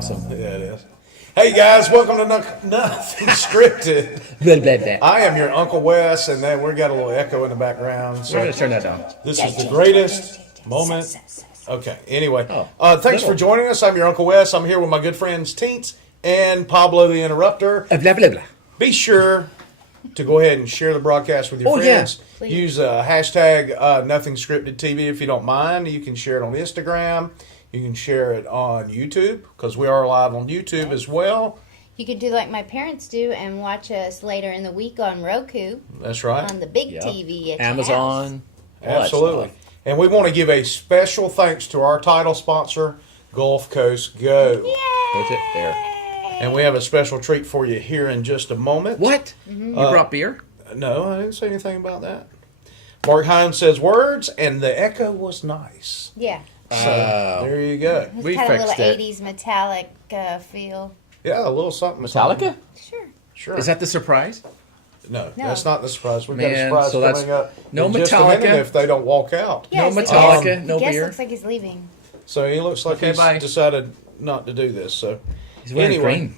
awesome. Yeah, it is. Hey guys, welcome to Nothing Scripted. Blah, blah, blah. I am your Uncle Wes, and then we got a little echo in the background. So We're going to turn that down. this is the greatest moment. Okay, anyway. Thanks for little. joining us. I'm your Uncle Wes. I'm here with my good friends Teens and Pablo the Interrupter. Blah, blah, blah. Be sure to go ahead and share the broadcast with your friends. Yeah. Use hashtag Nothing Scripted TV if you don't mind. You can share it on Instagram. You can share it on YouTube because we are live on YouTube as well. You could do like my parents do and watch us later in the week on Roku. That's right. On the big Yep. TV at Amazon. your house. Absolutely. And we want to give a special thanks to our title sponsor, Gulf Coast Go. What's it? There. And we have a special treat for you here in just a moment. What? You brought beer? No, I didn't say anything about that. Mark Hines says words, and the echo was nice. Yeah. So there you go. It's We kind of a fixed little it. 80s metallic feel. Yeah, a little something. Metallica? Sure. Sure. Is that the surprise? No, No. that's not the surprise. We've got a Man, surprise so that's coming up no in just a minute Metallica? if they don't walk out. Yes, the Metallica, guest- no the guest beer. looks like he's leaving. So he looks like Okay, he's bye. decided not to do this. So He's wearing anyway, green.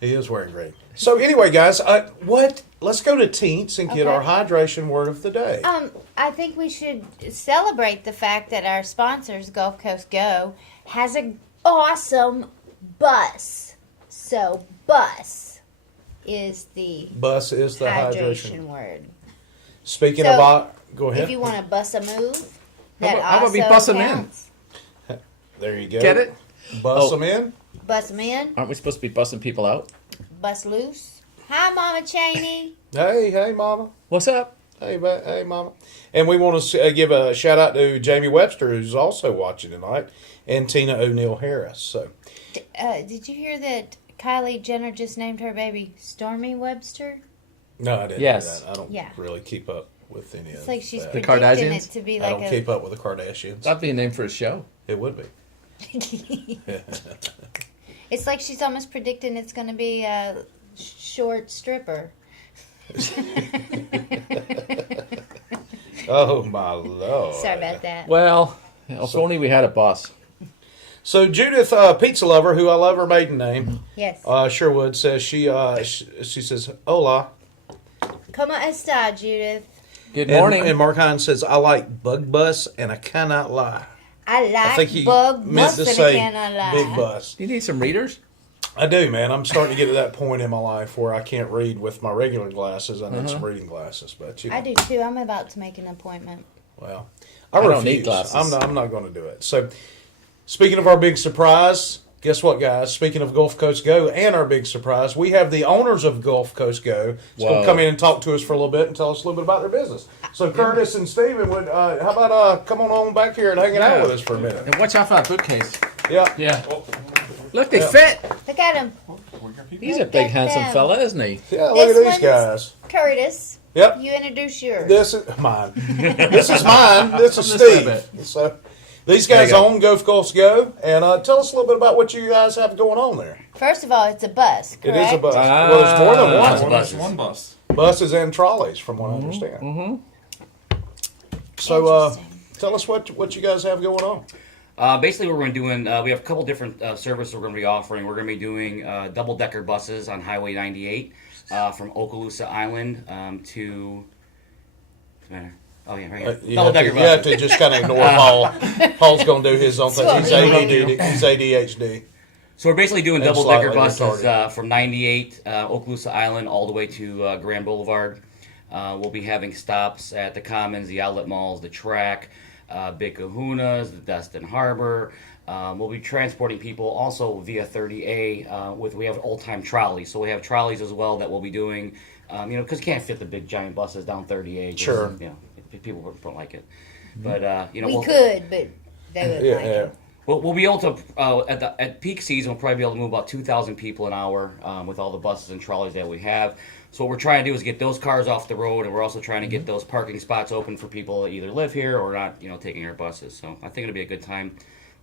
He is wearing green. So anyway, guys, let's go to Teens and get Okay. our hydration word of the day. I think we should celebrate the fact that our sponsors, Gulf Coast Go, has an awesome bus. So, bus is the Bus is the hydration hydration. word. Speaking So, of, go ahead. If you want to bus a move, How that about- how about we also bus 'em in? counts. There you go. Get it? Bus Oh. them in. Bus them in, Aren't we supposed to be busting people out? bus loose. Hi, Mama Cheney. Hey, mama. What's up? Hey, mama. And we want to give a shout out to Jamie Webster, who's also watching tonight, and Tina O'Neill Harris. So Did you hear that Kylie Jenner just named her baby Stormy Webster? no, I didn't Yes. hear that. I don't Yeah. really keep up with any It's of like she's that. The predicting Kardashians? it to be I like don't keep up with the Kardashians. That'd be a name for a show. It would be. It's like she's almost predicting it's going to be a short stripper. Oh my lord! Sorry about that. Well, if only we had a bus. So Judith, pizza lover, who I love her maiden name, Yes. Sherwood says she says hola. ¿Cómo está, Judith? Good morning. And Mark Hines says I like bug bus, and I cannot lie. I like I think he bug meant bus to and I say cannot lie. big bus. you need some readers? I do, man. I'm starting to get to that point in my life where I can't read with my regular glasses. I need some reading glasses, but you know, I do too. I'm about to make an appointment. well, I I don't need refuse. glasses. I'm not going to do it. So, speaking of our big surprise, guess what, guys? Speaking of Gulf Coast Go and our big surprise, we have the owners of Gulf Coast Go. It's going Whoa. to come in and talk to us for a little bit and tell us a little bit about their business. So, Curtis and Steven, would how about come on back here and hanging out with us for a minute? And watch out for that bookcase. Yeah. Yeah. Look, they Yeah. fit. Look at him. He's a big, handsome fella, isn't he? Yeah, look at This these one's guys. Curtis. Yep. You introduce yours. This is mine. This is mine. This is Just a bit. Steve. So these guys There you go. own Gulf Coast Go, and tell us a little bit about what you guys have going on there. First of all, it's a bus, correct? It is a bus. Well, there's more than Lots one. of buses. One bus. Buses and trolleys, from what I understand. Mm-hmm. So Interesting. tell us what you guys have going on. Basically, what we're going to be doing, we have a couple different services we're going to be offering. We're going to be doing double-decker buses on Highway 98 from Okaloosa Island to... What's the matter? Oh, yeah, right here. You Double-decker have buses. to just kind of ignore Paul. Paul's going to do his own thing. He's Sorry. ADD. He's ADHD. So we're basically doing And double-decker slightly buses retarded. from 98 Okaloosa Island all the way to Grand Boulevard. We'll be having stops at the Commons, the outlet malls, the track, Big Kahunas, the Destin Harbor. We'll be transporting people also via 30A we have old-time trolleys. So we have trolleys as well that we'll be doing, because you can't fit the big giant buses down 30A. 'Cause, Sure. People don't like it. But, we we'll, could, but they would Yeah, like yeah. it. We'll be able to at peak season. We'll probably be able to move about 2,000 people an hour with all the buses and trolleys that we have. So what we're trying to do is get those cars off the road, and we're also trying to get those parking spots open for people that either live here or not, taking our buses. So I think it'll be a good time.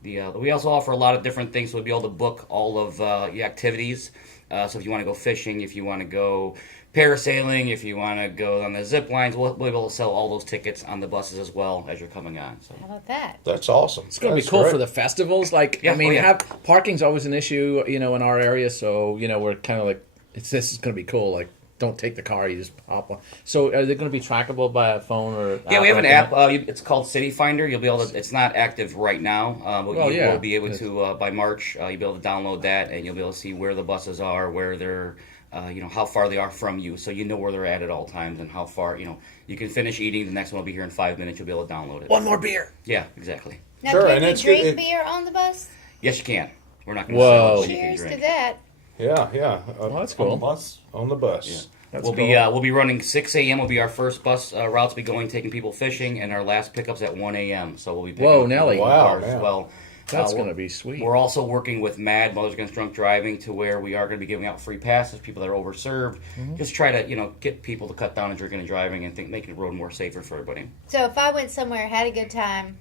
We also offer a lot of different things, so we'll be able to book all of the activities. So if you want to go fishing, if you want to go parasailing, if you want to go on the zip lines, we'll be able to sell all those tickets on the buses as well as you're coming on. So How about that? That's awesome. It's going to be cool for the festivals. Like, Yeah, I mean, oh, yeah. parking's always an issue, in our area. So, we're kind of like, this is going to be cool. Like, don't take the car, you just hop on. So, are they going to be trackable by a phone or? yeah, we have an or app. It's called City Finder. You'll be able to. It's not active right now, but Well, you yeah. will be able to by March. You'll be able to download that, and you'll be able to see where the buses are, where they're, how far they are from you, so you know where they're at all times and how far. You can finish eating. The next one will be here in 5 minutes. You'll be able to download it. One more beer. Yeah, exactly. Now, Sure, can and you it's drink good- beer on the bus? Yes, you can. We're not going to Whoa. sell it, but you can Cheers drink. to that. Yeah. Well, that's On the cool. bus. On the bus. Yeah. That's We'll cool. we'll be running 6 a.m. will be our first bus routes. Be going taking people fishing, and our last pickups at 1 a.m. So we'll be picking Whoa, up Nelly. people in Wow, cars man. as well. That's we're- going to be sweet. We're also working with MAD, Mothers Against Drunk Driving, to where we are going to be giving out free passes, people that are overserved. Just try to get people to cut down on drinking and driving, and making the road more safer for everybody. So if I went somewhere, had a good time,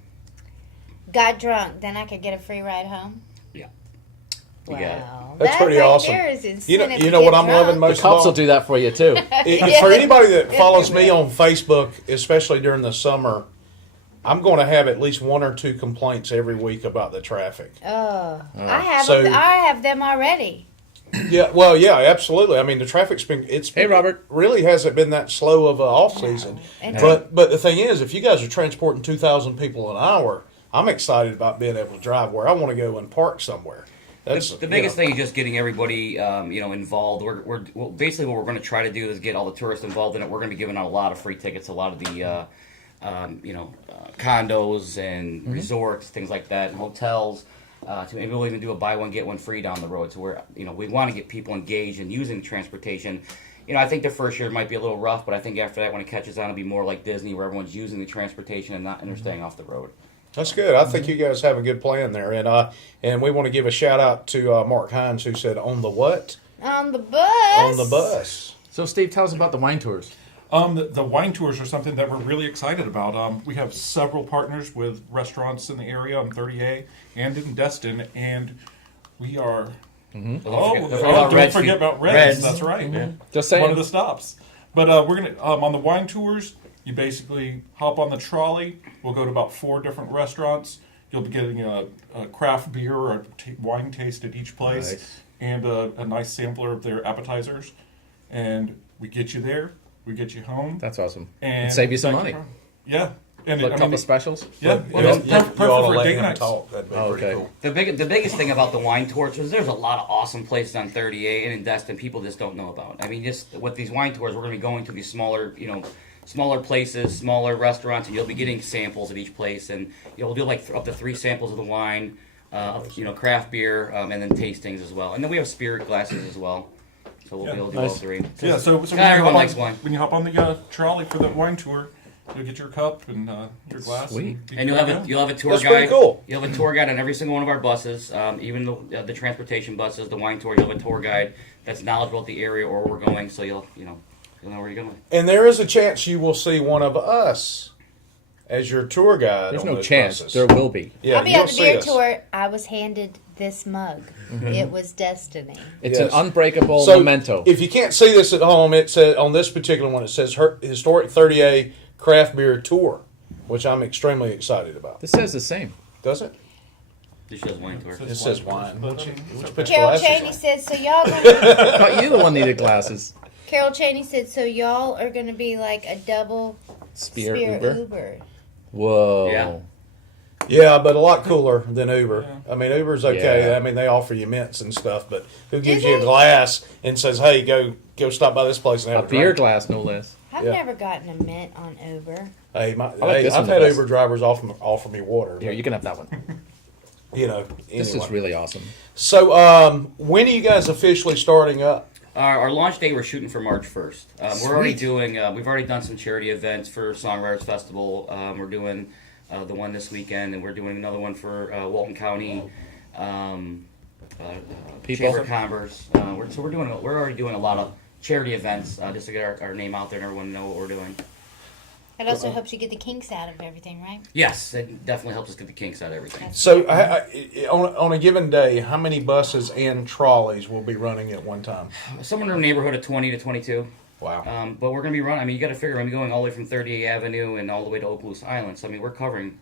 got drunk, then I could get a free ride home? Yeah. Wow. You got it. That's That pretty right awesome. there is You know, incentive you to know what get I'm loving drunk. most The of cops all? will do that for you, too. For anybody that Yeah, follows they me will. on Facebook, especially during the summer, I'm going to have at least 1 or 2 complaints every week about the traffic. Oh, I So- have them already. Yeah, absolutely. I mean, the traffic's been Hey, Robert. really hasn't been that slow of a off season. And But the thing is, if you guys are transporting 2,000 people an hour, I'm excited about being able to drive where I want to go and park somewhere. That's The biggest thing is just getting everybody, involved. Well, basically what we're going to try to do is get all the tourists involved in it. We're going to be giving out a lot of free tickets, a lot of the, condos and resorts, things like that, and hotels. To maybe we'll even do a buy one get one free down the road. So we want to get people engaged in using transportation. I think the first year might be a little rough, but I think after that, when it catches on, it'll be more like Disney, where everyone's using the transportation and they're staying off the road. That's good. I think you guys have a good plan there, and we want to give a shout out to Mark Hines, who said on the what? on the bus. On the bus. So, Steve, tell us about the wine tours. The wine tours are something that we're really excited about. We have several partners with restaurants in the area on 30A and in Destin, and we are. Don't forget about Reds. That's right. Just One saying. of the stops. But we're gonna on the wine tours. You basically hop on the trolley. We'll go to about 4 different restaurants. You'll be getting a craft beer or a wine taste at each place, Nice. and a nice sampler of their appetizers. And we get you there. We get you home. That's awesome. And save you some thank money. for- Yeah. And A couple specials. yeah, You and ought, it's you perfect ought to for let date him nights. talk. That'd be Oh, pretty okay. cool. The biggest thing about the wine tours is there's a lot of awesome places on 30A and in Destin people just don't know about. I mean, just with these wine tours, we're going to be going to these smaller places, smaller restaurants, and you'll be getting samples at each place, and we'll do like up to 3 samples of the wine, craft beer, and then tastings as well. And then we have spirit glasses as well, so we'll be able to do all Nice. 3. Yeah, so Not everyone likes wine. When you hop on the trolley for the wine tour, you'll get your cup and your glass. Sweet. And you'll have a tour That's guide. pretty cool. You'll have a tour guide on every single one of our buses, even the transportation buses, the wine tour. You'll have a tour guide that's knowledgeable about the area or where we're going, so you'll know where you're going. And there is a chance you will see one of us as your tour guide. There's on no those chance. buses. There will be. Yeah, I'll be you'll at the see beer us. tour. I was handed this mug. It was destiny. It's Yes. an unbreakable So memento. if you can't see this at home, it says on this particular one, it says Historic 30A Craft Beer Tour, which I'm extremely excited about. This says the same. Does it? This shows wine tour. It says wine. But, Which it's put your Carol glasses Cheney on. said, "So y'all gonna." I thought you the one needed glasses. Carol Cheney said, "So y'all are gonna be like a double Spear spear Uber. Uber." Whoa. Yeah. Yeah, but a lot cooler than Uber. I mean, Uber's okay. Yeah. I mean, they offer you mints and stuff, but who gives Do you a they? glass and says, "Hey, go stop by this place and A have a beer drink?" glass, no less. I've Yeah. never gotten a mint on Uber. Hey, like this I've one the had best. Uber drivers offer me water. Here, you can have that one. Anyway. This is really awesome. So, when are you guys officially starting up? Our launch date, we're shooting for March 1st. We're already Sweet. doing. We've already done some charity events for Songwriters Festival. We're doing the one this weekend, and we're doing another one for Walton County. People. Chamber of Commerce. We're already doing a lot of charity events just to get our name out there and everyone know what we're doing. It also helps you get the kinks out of everything, right? Yes, it definitely helps us get the kinks out of everything. So, on a given day, how many buses and trolleys will be running at one time? Somewhere in the neighborhood of 20 to 22. Wow. But we're going to be running. I mean, you got to figure. I'm going all the way from 38th Avenue and all the way to Okaloosa Island. So I mean, we're covering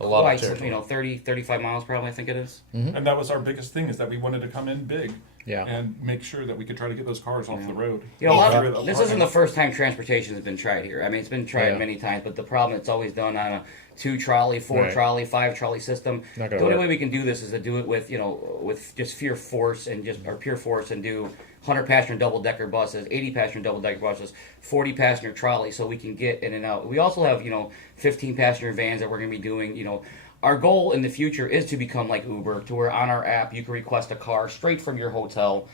A lot quite of some, territory. 30, 35 miles probably. I think it is. And that was our biggest thing, is that we wanted to come in big. Yeah. And make sure that we could try to get those cars off the road. You know, a lot Sure, of, this isn't the first time transportation has been tried here. I mean, it's been tried Yeah. many times, but the problem, it's always done on a 2-trolley, 4-trolley, 5-trolley system. Not The gonna only work. way we can do this is to do it with, with just pure force and pure force, and do 100-passenger double-decker buses, 80-passenger double-decker buses, 40-passenger trolleys, so we can get in and out. We also have, 15-passenger vans that we're going to be doing, Our goal in the future is to become like Uber, to where on our app you can request a car straight from your hotel,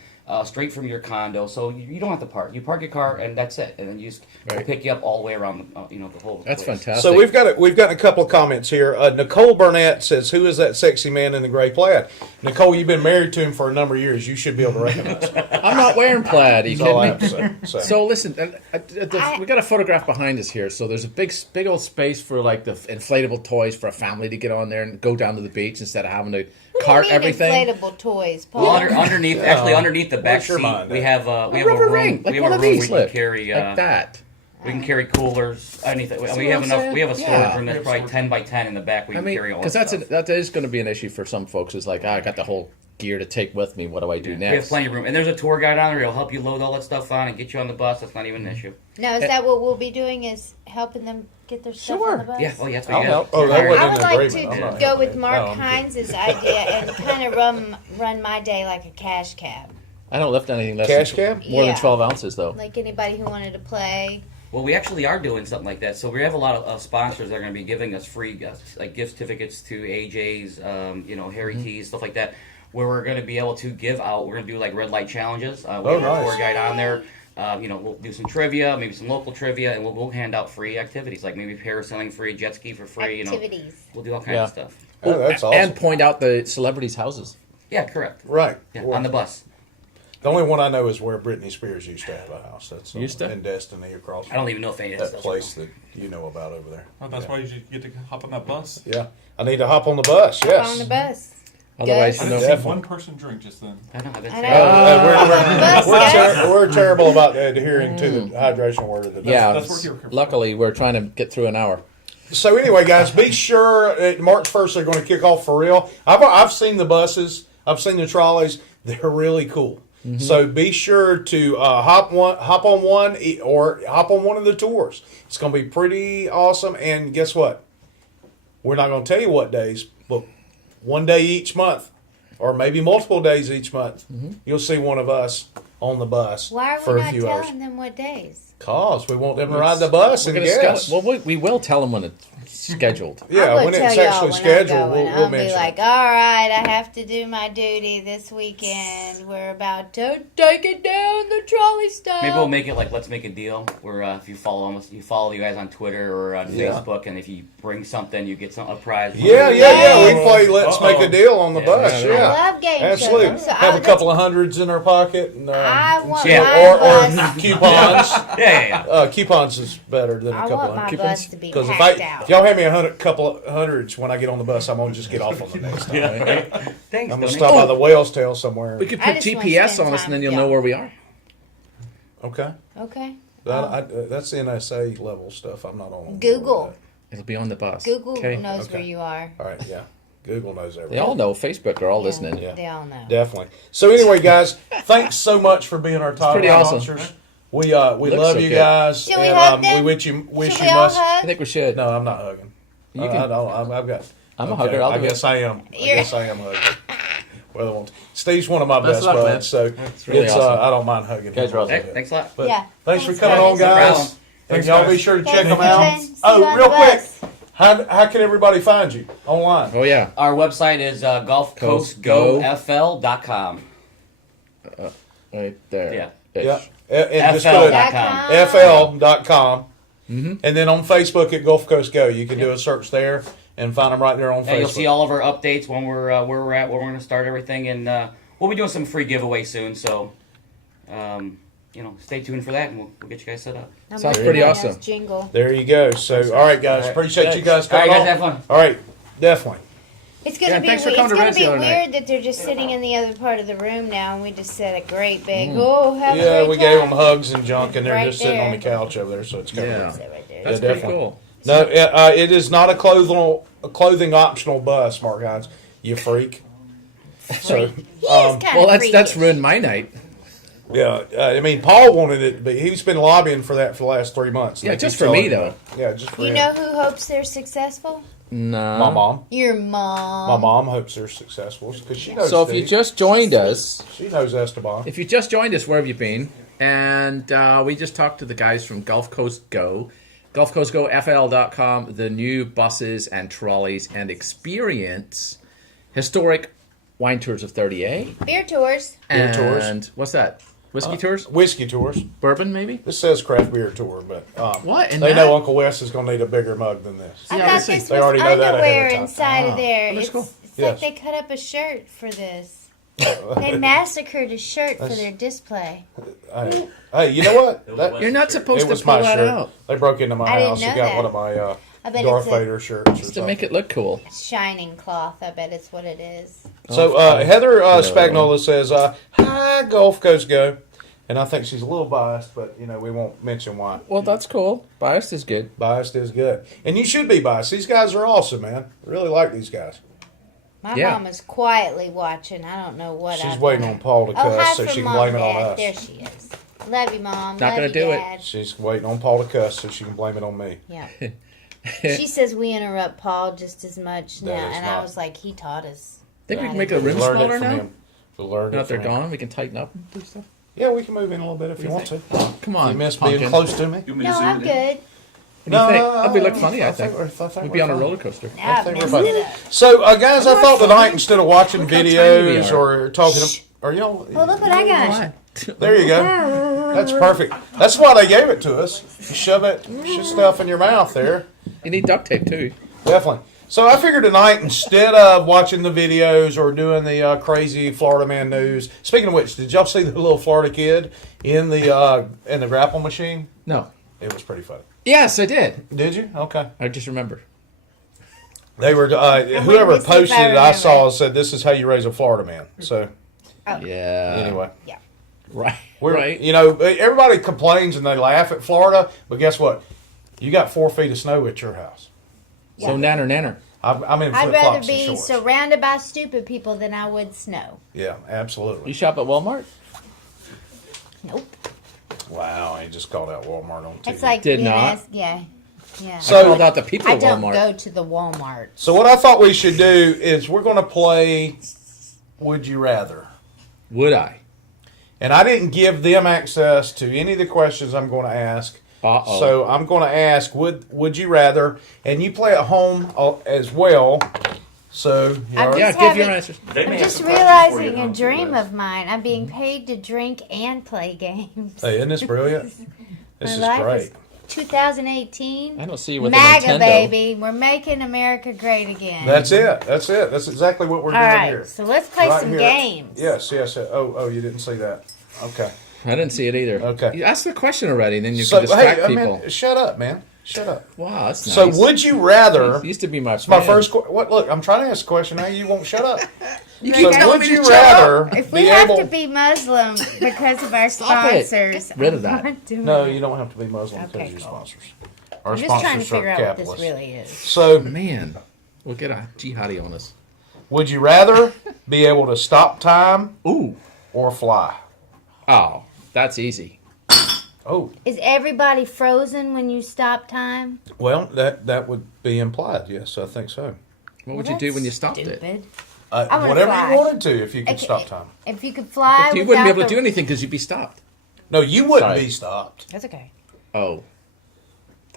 straight from your condo, so you don't have to park. You park your car and that's it, and then you just Right. pick you up all the way around, the whole. That's place. fantastic. So we've got a couple of comments here. Nicole Burnett says, "Who is that sexy man in the gray plaid?" Nicole, you've been married to him for a number of years. You should be able to recognize him. I'm not wearing plaid. Are you That's all I kidding have me? to say. So listen, we got a photograph behind us here. So there's a big old space for like the inflatable toys for a family to get on there and go down to the beach instead of having to What cart do you mean everything. inflatable toys, Paul? Well, underneath the back What's your seat, mind, we Dad? have A we have a rubber room. ring, like We have one a of room these. we can Look, carry like that. We can carry coolers, anything. See We what have I'm enough. saying? We have a storage Yeah. room that's probably 10 by 10 in the back. We I can mean, carry all because that stuff. that is going to be an issue for some folks. Is like, I got the whole gear to take with me. What do I do We have next? plenty of room, and there's a tour guide on there. He'll help you load all that stuff on and get you on the bus. That's not even an issue. No, is that what we'll be doing? Is helping them get their stuff Sure. on the bus? Yeah. Oh, yeah. That's what I'll you help. got. Oh, that I wasn't would an like agreement. I'm to not go helping. with Mark No, I'm kidding. Hines' idea and kind of run my day like a cash cab. I don't lift anything less Cash than cab? more than Yeah. 12 ounces though. Like anybody who wanted to play. Well, we actually are doing something like that. So we have a lot of sponsors that are going to be giving us free like gift certificates to AJ's, Harry T's, stuff like that, where we're going to be able to give out. We're going to do like red light challenges. We have a nice. tour guide on there. We'll do some trivia, maybe some local trivia, and we'll hand out free activities like maybe parasailing free, jet ski for free. Activities. We'll do all kinds Yeah. of stuff. Oh, that's awesome. And point out the celebrities' houses. Yeah, correct. Right. Yeah, Well, on the bus. the only one I know is where Britney Spears used to have a house. That's Used to? in Destiny across I don't even know if any of that that place that you know about over there. Oh, that's why you should get to hop on that bus. Yeah. I need to hop on the bus. Yes. On the bus. Otherwise, I you didn't know, see Definitely. one person drink just then. I know. I've been I saying. know. Bus, guys. We're terrible about adhering to the hydration word of the day. yeah. That's what you're here for. Luckily, we're trying to get through an hour. So anyway, guys, be sure March 1st they're going to kick off for real. I've seen the buses. I've seen the trolleys. They're really cool. So be sure to hop on one or hop on one of the tours. It's going to be pretty awesome. And guess what? We're not going to tell you what days, but one day each month, or maybe multiple days each month, you'll see one of us on the bus Why are for we a not few hours. telling them what days? Cause we want them to ride the bus We're and gonna guess. well, we will tell them when it's scheduled. Yeah, I'm when gonna it's tell y'all actually when scheduled, I'm going. we'll I'll be mention like, it. all right, I have to do my duty this weekend. We're about to take it down the trolley stop. Maybe we'll make it like, let's make a deal where if you follow you guys on Twitter or on Yeah. Facebook, and if you bring something, you get a prize. Yeah. We Yes. play Let's Make a Deal on the Yeah. bus. Yeah, Yeah, I love game absolutely. shows. So Have a couple of hundreds in our pocket, and I want Yeah. my or bus. coupons. Yeah. Coupons is better than a I couple want of my hundred. bus to be Because packed if out. y'all hand me couple of hundreds when I get on the bus, I'm gonna just get off on the next time. Thanks. I'm gonna Donate. stop by the whale's tail somewhere. We could I put just wanna GPS spend on us, time and then with you'll know y'all. where we are. Okay, Okay. that's NSA level stuff. I'm not on. board Google. with It'll be on the bus. Google Okay. knows Okay. where you are. that. All right, yeah. Google knows everything. They all know. Facebook are all Yeah, listening. Yeah. They all know. Definitely. So anyway, guys, thanks so much for being our top pretty awesome. sponsors. We love so you good. guys. Should we and, hug them? we wish you Should we all must. I hug? think we should. No, I'm not hugging. You I can- don't. I've got. I'm a okay, hugger. I'll I do guess it. I am. I You're- guess I am hugging. Well, I won't. Steve's one of my Best best luck, man. buds, so That's really it's awesome. I don't mind hugging. You guys him are a awesome. little Hey, bit. thanks a lot. But Yeah. thanks for Thanks, coming guys. on, No guys. problem. And Thanks, y'all guys. be sure to Thanks check them for out. coming. See you Oh, on real the quick, bus. how can everybody find you online? Oh yeah. Our website is GulfCoastGoFL.com. Right there. Yeah. Yeah, and just put it FL.com. fl.com. And then on Facebook at Gulf Coast Go, you can do a search there and find them right there on And Facebook. you'll see all of our updates when we're where we're at, where we're going to start everything, and we'll be doing some free giveaways soon. So, stay tuned for that, and we'll get you guys set up. I'm Sounds working pretty on awesome. this Jingle. There you go. So, all right, guys, All right. appreciate you guys All right, coming guys, on. have fun. All right, definitely. It's gonna Yeah, be thanks for it's coming to gonna Reds be the other weird night. that they're just sitting in the other part of the room now, and we just said a great big have a Yeah, great we time. gave them hugs and junk, and they're Right just sitting on the there. couch over there, so it's kind Yeah. of Sit right there. That's Yeah, pretty definitely. cool. No, it is not a clothing optional bus, Mark Hines. You freak. So, He is kind Well, of that's ruined my night. yeah, I mean, Paul wanted it to be. He's been lobbying for that for the last 3 months. Yeah, They just keep for me, telling him though. that. Yeah, just for You him. know who hopes they're successful? No. My mom. Your mom. My mom hopes they're successful because she knows. So if you Steve. just joined us, She knows Esteban. if you just joined us, where have you been? And we just talked to the guys from Gulf Coast Go, GulfCoastGoFL.com, the new buses and trolleys, and experience historic wine tours of 30A. Beer tours. Beer and tours. What's that? Whiskey tours? Whiskey tours. Bourbon, maybe? This says craft beer tour, but What? And they that? know Uncle Wes is going to need a bigger mug than this. I Yeah, thought let's see. this They was already know that ahead of underwear time. inside of there. that's It's, cool. it's Yes. like they cut up a shirt for this. They massacred a shirt for their display. Hey, you know what? You're not supposed It to was pull my that shirt. out. They broke into my I didn't house and know got that. one of my I bet Darth it's a Vader shirts. Or Just to something. make it look cool. shining cloth. I bet it's what it is. So Heather Spagnola says, "Hi, Gulf Coast Go," and I think she's a little biased, but we won't mention why. Well, that's cool. Biased is good. Biased is good, and you should be biased. These guys are awesome, man. I really like these guys. My Yeah. mom is quietly watching. I don't know what She's I've waiting done. on Paul to Oh, hi cuss so from she can Mom, blame it on Dad. us. There she is. Love you, Mom. Not Love gonna you, do it. Dad. She's waiting on Paul to cuss so she can blame it on me. Yeah. She says we interrupt Paul just as much now, That is and not- I was like, he taught us. Think we how can to make the do room it. Learned smaller it from now? him. We learned Now it that they're from him. gone, we can tighten up and do stuff. Yeah, we can move in a little bit if you want to. Come on, You miss pumpkin. being close to me. No, I'm good. What do you think? That'd be look funny, I I think. think We'd we're be on a fine. roller coaster. I think we're messed fine. it up. So, guys, I thought tonight instead of watching Look how tiny we videos are. or talking, or Well, look what I got. What? there you go. That's perfect. That's why they gave it to us. You shove stuff in your mouth there. You need duct tape too. Definitely. So I figured tonight, instead of watching the videos or doing the crazy Florida man news. Speaking of which, did y'all see the little Florida kid in the grapple machine? No. It was pretty funny. Yes, I did. Did you? Okay. I just remember. They were whoever let me see if posted I it. I remember. saw said this is how you raise a Florida man. So Yeah. anyway, Yeah. Right. we're right. everybody complains and they laugh at Florida, but guess what? You got 4 feet of snow at your house. So nanner. I'm in I'd flip rather flops and be shorts. surrounded by stupid people than I would snow. Yeah, You absolutely. shop at Walmart? Nope. Wow, he just called out Walmart on TV. It's like Did being not. asked- yeah. Yeah. I So- called out the people I at don't Walmart. go to the Walmart. So what I thought we should do is we're going to play Would You Rather. Would I? And I didn't give them access to any of the questions I'm going to ask. Uh-oh. So I'm going to ask, would you rather? And you play at home as well. So you I'm already- Yeah, just give your having- answers. I'm just realizing a dream of mine. I'm being paid to drink and play games. hey, isn't this brilliant? This My is life great. is 2018. I don't see you with MAGA, a Nintendo. baby. We're making America great again. That's it. That's it. That's exactly what we're All doing right, here. so let's play Right some here. games. Yes. Oh, you didn't see that. Okay. I didn't see it either. Okay. You ask the question already, then you So can distract hey, I people. mean, shut up, man. Shut up. Wow, that's nice. So would you rather? It used to be my It's my friend. first. What? Look, I'm trying to ask a question. Now you won't shut up. You So keep telling would me you to shut up. rather If we be have able? to be Muslim because of our Stop it. sponsors, Get rid of I'm that. not doing No, it. you don't have to be Muslim because Okay, you're cool. sponsors. Our I'm just trying to sponsors are figure out what this capitalists. really is. So, Man, we'll get a jihadi on us. would you rather be able to stop time Ooh. or fly? Oh, that's easy. Oh, Is everybody frozen when you stop time? well, that would be implied. Yes, I think so. What would you do when you stopped it? Stupid. I wanna Whatever fly. you wanted to, if you could Okay. stop time. If you could fly, You wouldn't be able to without do anything because you'd be stopped. No, you wouldn't Sorry. be stopped. That's okay. Oh.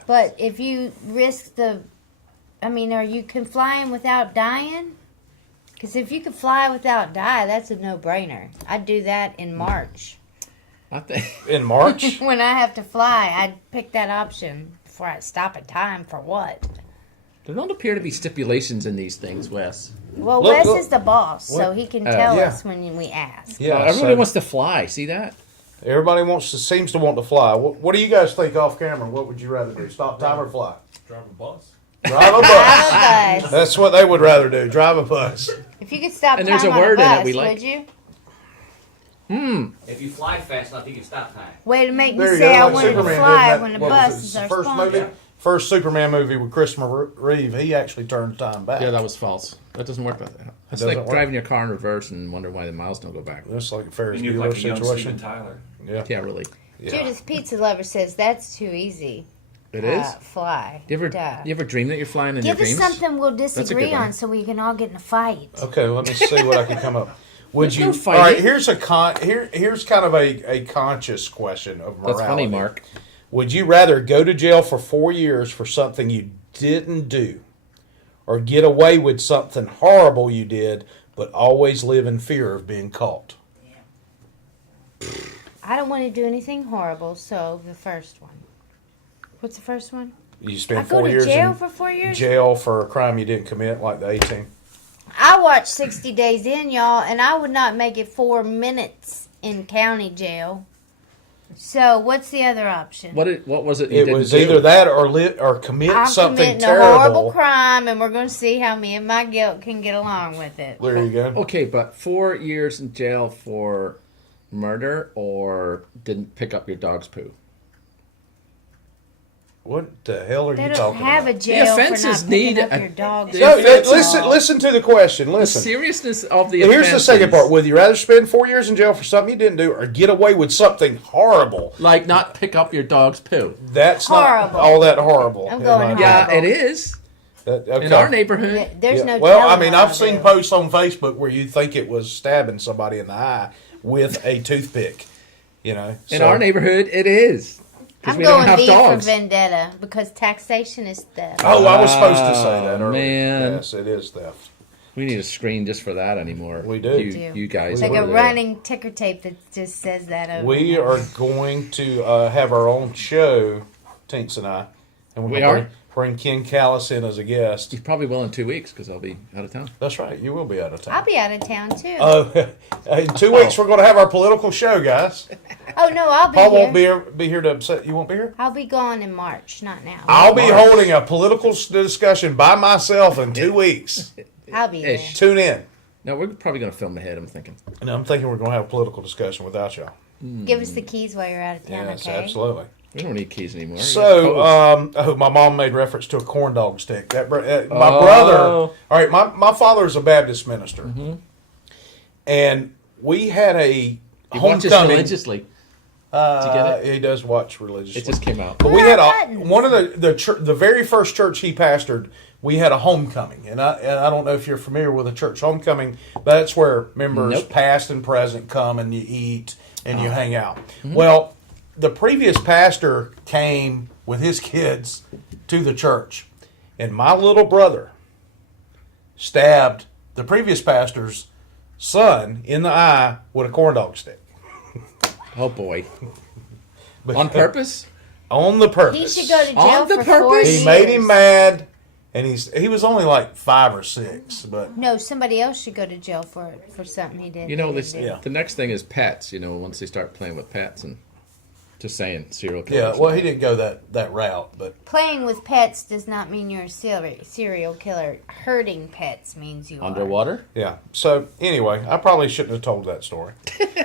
But if you risk are you flying without dying? Because if you could fly without die, that's a no-brainer. I'd do that in March. I think. In March? When I have to fly, I'd pick that option before I stop at time for what? There don't appear to be stipulations in these things, Wes. Well, Look, Wes look. is the boss, so What? he can tell yeah. us when we ask. Yeah, Everybody so wants to fly. See that? everybody seems to want to fly. What do you guys think off camera? What would you rather do? Stop time or fly? Drive a bus. Drive a Drive bus. a bus. That's what they would rather do. Drive a bus. If you could stop And time there's a on word a in it bus, we like. would you? If you fly fast enough, you can stop time. Way to make me There you say go. I Like wanted to Superman fly did when the what was bus it, is our first sponsor. movie, first Superman movie with Christopher Reeve. He actually turned time back. Yeah, that was false. That doesn't work like that. It's doesn't like work? driving your car in reverse and wonder why the miles don't go back. That's like a Ferris You look Bueller like a young situation. Steven Tyler. Yeah. Yeah, really. Yeah. Judith Pizza Lover says that's too easy. It is. Fly. You ever Duh. dream that you're flying in Give your us dreams? something we'll a disagree good one. on so we can all get in a fight. Okay, let me see what I can come up. Would There's you? no All fighting. right, here's kind of a conscious question of morality. That's funny, Mark. Would you rather go to jail for 4 years for something you didn't do, or get away with something horrible you did, but always live in fear of being caught? I don't want to do anything horrible, so the first one. What's the first one? You I spend go 4 to years jail in for 4 years? jail for a crime you didn't commit, like the 18. I watched 60 Days In, y'all, and I would not make it 4 minutes in county jail. So, what's the other option? What was it? You It didn't was do? either that or commit I'm something committing a horrible terrible. crime, and we're going to see how me and my guilt can get along with it. There you go. Okay, but 4 years in jail for murder or didn't pick up your dog's poo. What the hell are They you don't talking have about? a jail for offenses not picking need up a- your dog's the No, offenses- listen to the question. The Listen. seriousness of the Here's the second offenses. part. Would you rather spend 4 years in jail for something you didn't do, or get away with something horrible? Like not pick up your dog's poo. That's Horrible. not all that horrible. I'm in going my horrible. Yeah, opinion. it is. Okay. In our neighborhood. There's Yeah. no Well, I telling mean, what I've I'll seen do. posts on Facebook where you think it was stabbing somebody in the eye with a toothpick. You know, In so- our neighborhood, it is. Because I'm we don't going have V dogs. for vendetta because taxation is theft. Oh, I was supposed to say that Oh, earlier. man. Yes, it is theft. We need a screen just for that anymore. We do. You guys. It's like over a there. running ticker tape that just says that over. We and over. are going to have our own show, Tinks and I, and We we're are? going to bring Ken Callis in as a guest. You probably will in 2 weeks because I'll be out of town. That's right. You will be out of I'll town. be out of town too. In 2 weeks, we're going to have our political show, guys. Oh no, I'll be Paul here. won't be here to upset. You won't be here? I'll be gone in March, not now. I'll be March. holding a political discussion by myself in 2 weeks. I'll be there. Ish. Tune in. No, we're probably going to film ahead, I'm thinking. And I'm thinking we're going to have a political discussion without y'all. Give us the keys while you're out of town, Yes, okay? absolutely. We don't need keys anymore. So, my mom made reference to a corn dog stick. My brother. Oh. All right, my father is a Baptist minister, and we had a he watches homecoming. religiously. Did you get it? He does watch religiously. It just came out. But we Where had are a buttons? one of the very first church he pastored. We had a homecoming, and I don't know if you're familiar with a church homecoming. That's where members, Nope. past and present, come and you eat and you hang out. Well, the previous pastor came with his kids to the church, and my little brother stabbed the previous pastor's son in the eye with a corn dog stick. Oh, boy. But- On purpose? On the purpose. He should go to jail On the for 4 purpose? years. He made him mad, and he was only like 5 or 6, but No, somebody else should go to jail for something he did. You know, he this, didn't do. Yeah. the next thing is pets, once they start playing with pets and just saying serial killers. yeah. Well, he didn't go that route, but Playing with pets does not mean you're a serial killer. Hurting pets means you are. Underwater? yeah. So anyway, I probably shouldn't have told that story,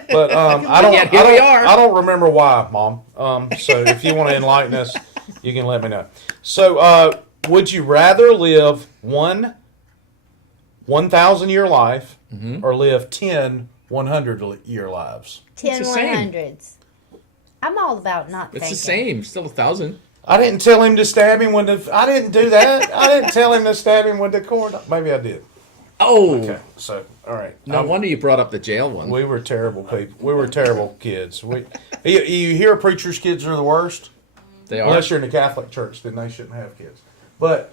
but I don't. yet here we are. I don't remember why, Mom. So if you want to enlighten us, you can let me know. So, would you rather live 1,000-year life or live 10 100-year lives? 10 It's the same. 100s. I'm all about not It's thinking. the same. Still 1,000. I didn't tell him to stab him with the. I didn't do that. I didn't tell him to stab him with the cord. Maybe I did. Oh! Okay, so all right. No wonder you brought up the jail one. We were terrible people. We were terrible kids. You hear preachers' kids are the worst, They are. unless you're in the Catholic Church, then they shouldn't have kids. But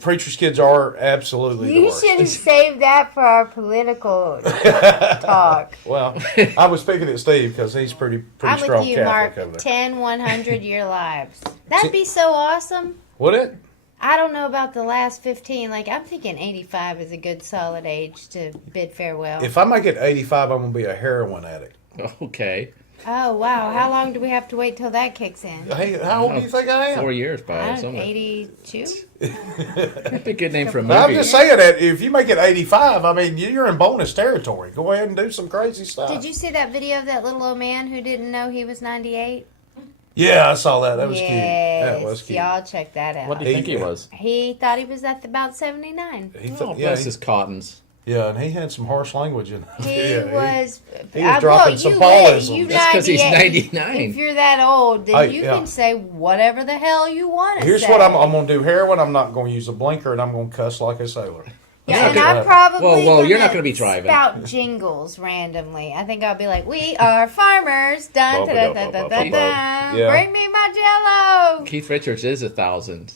preachers' kids are absolutely the You worst. should have saved that for our political talk. Well, I was speaking at Steve because he's pretty I'm strong with you, Catholic Mark. over there. 10 100-year lives. That'd be so awesome. Would it? I don't know about the last 15. Like, I'm thinking 85 is a good solid age to bid farewell. If I make it 85, I'm gonna be a heroin addict. Okay. Oh wow! How long do we have to wait till that kicks in? Hey, how old do you think I am? 4 years, probably. Something. 82. That'd be a good name for a But I'm movie. just saying that if you make it 85, I mean, you're in bonus territory. Go ahead and do some crazy stuff. Did you see that video of that little old man who didn't know he was 98? Yeah, I saw that. That was yes. cute. That was cute. Y'all check that out. What do you think he was? He thought he was at about 79. He Oh, thought, bless his cottons. yeah, and he had some harsh language in it. He Yeah, was. he was dropping some ballism. You That's 'cause he's 98. 99. If you're that old, then Hey, you yeah. can say whatever the hell you want to Here's say. what I'm going to do. Heroin, I'm not going to use a blinker, and I'm going to cuss like a sailor. Yeah, and Okay. I'm probably Whoa, you're not gonna be driving. Spout jingles randomly. I think I'll be like, "We are farmers." Dun, dun, dun, dun, dun, dun, dun. Yeah. Bring me my Jello. Keith Richards is 1,000.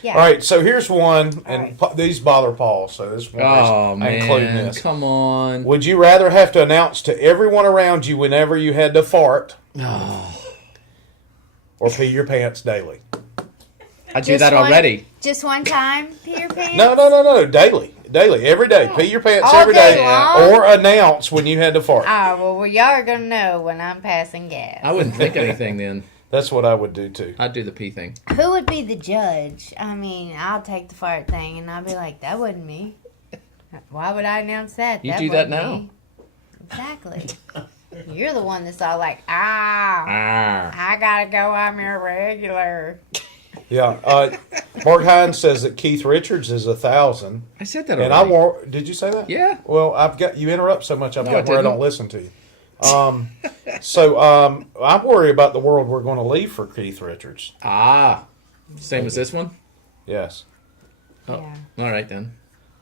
Yeah. All right, so here's one, and right. These bother Paul, so this one Oh, is including man. this. Come on. Would you rather have to announce to everyone around you whenever you had to fart or pee your pants daily? I do that already. Just one time, pee your pants? No, daily, every day. Pee your pants All every day day, long? or announce when you had to fart. Well, y'all are going to know when I'm passing gas. I wouldn't think anything then. That's what I would do too. I'd do the pee thing. Who would be the judge? I mean, I'll take the fart thing, and I'll be like, that wasn't me. Why would I announce that? You That do that wasn't now. me. Exactly. You're the one that's all like, I gotta go, I'm your regular. Yeah, Mark Hines says that Keith Richards is 1,000, I said that and already. Did you say that? Yeah. Well, I've got you interrupt so much. I've No, got I where I didn't. don't listen to you. I'm worried about the world we're going to leave for Keith Richards. Same as this one? Yes, Oh, Yeah. all right then.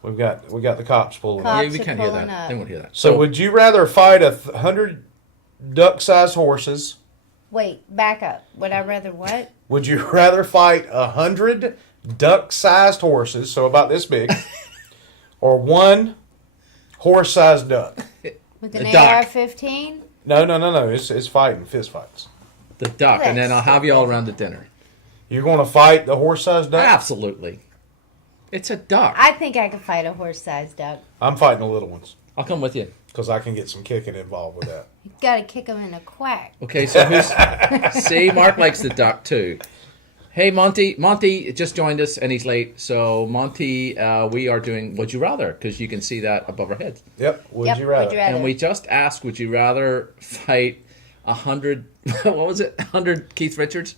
we got the cops pulling up. Cops Yeah, we are can't hear pulling that. up. They won't hear that. So, would you rather fight 100 duck-sized horses? Wait, back up. Would I rather what? Would you rather fight 100 duck-sized horses, so about this big, or one horse-sized duck? With an The duck. AR-15? No. It's fighting, fist fights. The duck, and then I'll have you all around the dinner. You're going to fight the horse-sized duck? Absolutely. It's a duck. I think I could fight a horse-sized duck. I'm fighting the little ones I'll come with you. because I can get some kicking involved with that. You gotta kick him in a quack. Okay, so see, Mark likes the duck too. Hey, Monty. Monty just joined us, and he's late. So, Monty, we are doing Would You Rather, because you can see that above our heads. Yep. Would you rather? And we just asked, would you rather fight 100, what was it, 100 Keith Richards?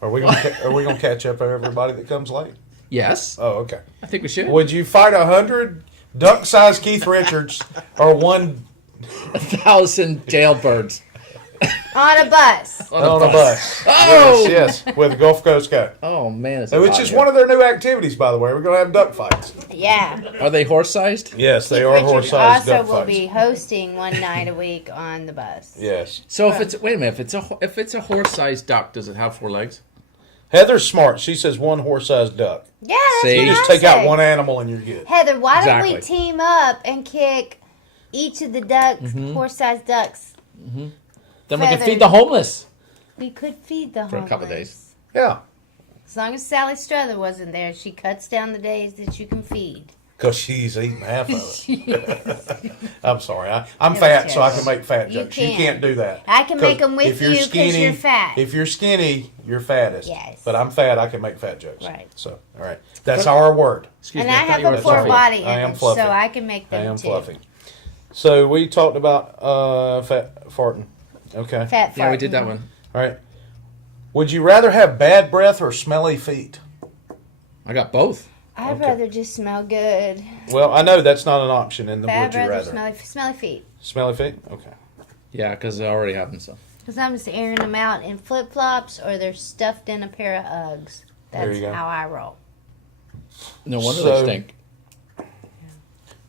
Are we gonna catch up on everybody that comes late? Yes, Oh, okay. I think we should. Would you fight 100 duck-sized Keith Richards or one 1,000 jailbirds On a bus. on a bus? Oh! Yes, with Gulf Coast Go. Oh, man. Which is one of their new activities, by the way. We're going to have duck fights. Yeah. Are they horse-sized? Yes, they Keith are Richards horse-sized also duck will fights. be hosting one night a week on the bus. Yes. So if it's, wait a minute, if it's a horse-sized duck, does it have 4 legs? Heather's smart. She says one horse-sized duck. Yeah, that's See? what You just I take out say. one animal and you're good. Heather, why don't we Exactly. team up and kick each of the ducks, horse-sized ducks? Then we can Feathers. feed the homeless. We could feed the For a homeless. couple days. Yeah. As long as Sally Struther wasn't there, she cuts down the days that you can feed. Because she's eating half of it. I'm sorry. I'm Yes, fat, so I yes. can make fat You jokes. You can. can't do that. I can make 'Cause 'em with if you're you 'cause skinny- you're fat. If you're skinny, you're fattest. Yes. But I'm fat, I can make fat jokes. Right. So, all right. That's our word. Excuse And me, I thought have you were a poor fluffy. body I am image, fluffy. so I can make I them am too. fluffy. So we talked about fat farting. Okay. Fat Yeah, we fart. did that one. All right. Would you rather have bad breath or smelly feet? I got both. I'd Okay. rather just smell good. Well, I know that's not an option in the But I'd would you rather rather. smelly feet. Smelly feet? Okay. Yeah, because I already have them, so. Because I'm just airing them out in flip-flops or they're stuffed in a pair of Uggs. There That's you go. how I roll. No wonder So- they stink.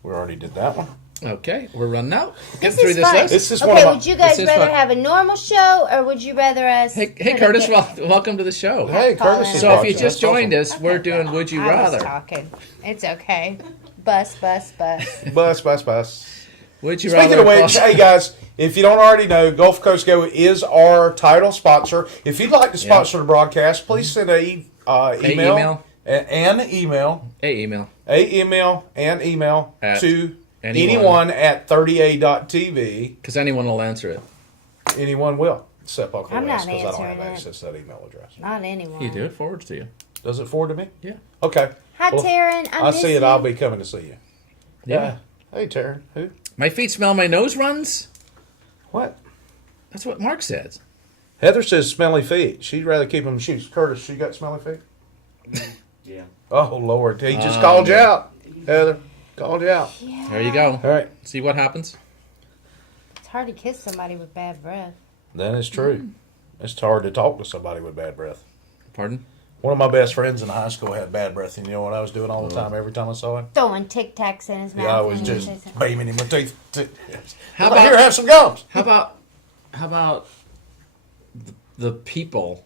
We already did that one. Okay, we're running out. This Getting through is this fun. list. This is one Okay, of my- would you guys this is rather fun. have a normal show or would you rather us... Hey, put a Curtis, get- welcome to the show. Hey, Call Curtis in. is So if watching. you just That's joined awesome. us, we're doing Would You I was Rather. talking. It's okay. Bus. Bus. Would you Speaking rather? of which, hey guys, if you don't already know, Gulf Coast Go is our title sponsor. If you'd like to sponsor the broadcast, please send an email. email. email At to anyone. anyone at 30a.tv. Because anyone will answer it. anyone will, except Uncle I'm Wes, not because I don't have answering it. access to that email address. Not anyone. You do, it forwards to you. Does it forward to me? Yeah. Okay. Hi, Well, Taryn. I miss see it. you. I'll be coming to see you. Yeah. Hey, Taryn. Who? My feet smell, my nose runs. What? That's what Mark says. Heather says smelly feet. She'd rather keep them shoes. Curtis, she got smelly feet? Yeah. Oh, Lord. He just called you out. Heather, called you out. Yeah. There you go. All right. See what happens? It's hard to kiss somebody with bad breath. That is true. It's hard to talk to somebody with bad breath. Pardon? One of my best friends in high school had bad breath. And you know what I was doing all the time every time I saw him? Throwing Tic Tacs in his mouth. Yeah, I was when he just says it. beaming him with teeth. How Here, about have some gums. how about the people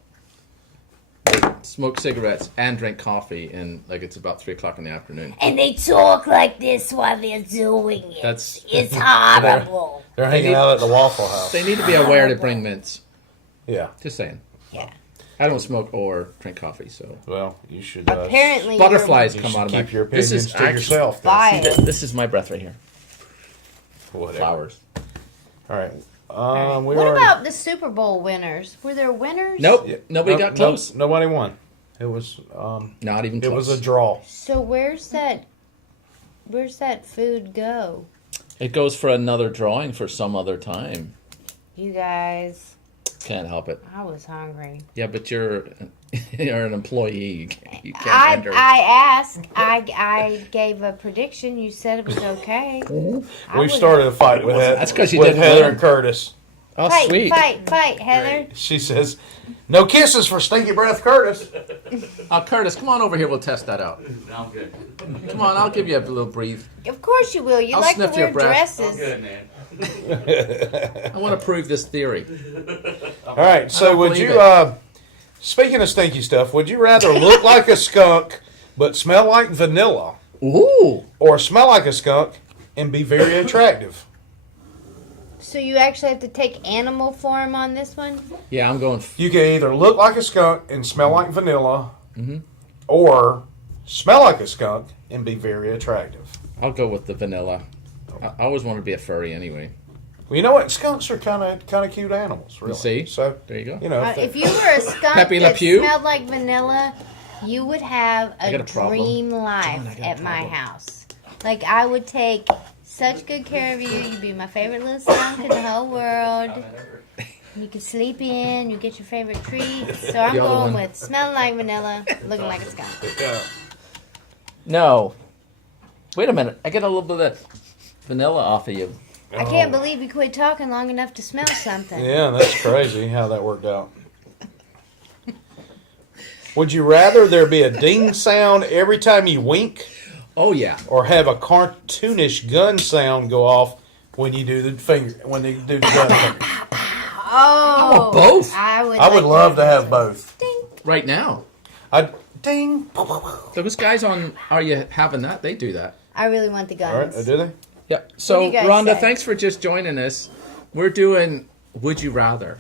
that smoke cigarettes and drink coffee and like it's about 3:00 in the afternoon? And they talk like this while they're doing it. That's It's horrible. They're hanging out at the Waffle House. they need to be aware to bring mints. Yeah. Just saying. Yeah. I don't smoke or drink coffee, so Well, you should. Apparently, butterflies you come should out of keep my. your This opinions is to yourself. then. Bye. This is my breath right here. Whatever. Flowers. All right. We What already- about the Super Bowl winners? Were there winners? Nope. Yeah, Nobody no- got close. No, nobody won. It was. Not even It close. was a draw. So where's that food go? It goes for another drawing for some other time. You guys, Can't help it. I was hungry. Yeah, but you're an employee. You can't I enter. asked. I gave a prediction. You said it was okay. I We was- started a fight with That's 'cause you with didn't Heather win. and Curtis. Oh, Fight, sweet. fight, Heather. She says, "No kisses for stinky breath, Curtis." Curtis, come on over here. We'll test that out. No, I'm good. Come on, I'll give you a little breathe. Of course you will. You I'll like to sniff your wear breath. I'm dresses. good, man. I want to prove this theory. All right. So don't would believe you? it. Speaking of stinky stuff, would you rather look like a skunk but smell like vanilla, Ooh. or smell like a skunk and be very attractive? So you actually have to take animal form on this one? Yeah, I'm going. You can either look like a skunk and smell like vanilla, Mm-hmm. or smell like a skunk and be very attractive. I'll go with the vanilla. I always wanted to be a furry anyway. Well, you know what? Skunks are kind of cute animals, really. see? So There you go. you know, If you were a skunk Pepe Le that Pew? smelled like vanilla, you would have I a got a problem. dream life John, I got a at my problem. house. Like, I would take such good care of you. You'd be my favorite little skunk in the whole world. You could sleep in. You get your favorite treats. So I'm The other going one. with smelling like vanilla, looking like a skunk. No. Wait a minute. I get a little bit of vanilla off of you. I can't believe you quit talking long enough to smell something. yeah, that's crazy how that worked out. Would you rather there be a ding sound every time you wink, Oh yeah. or have a cartoonish gun sound go off when you do the gun finger? Oh, both. I would. I would like love to have both. Ding. Right now. I ding. Those guys on Are You Having That? They do that. I really want the All right, guns. do they? Yeah. What So do you guys Rhonda, say? thanks for just joining us. We're doing Would You Rather.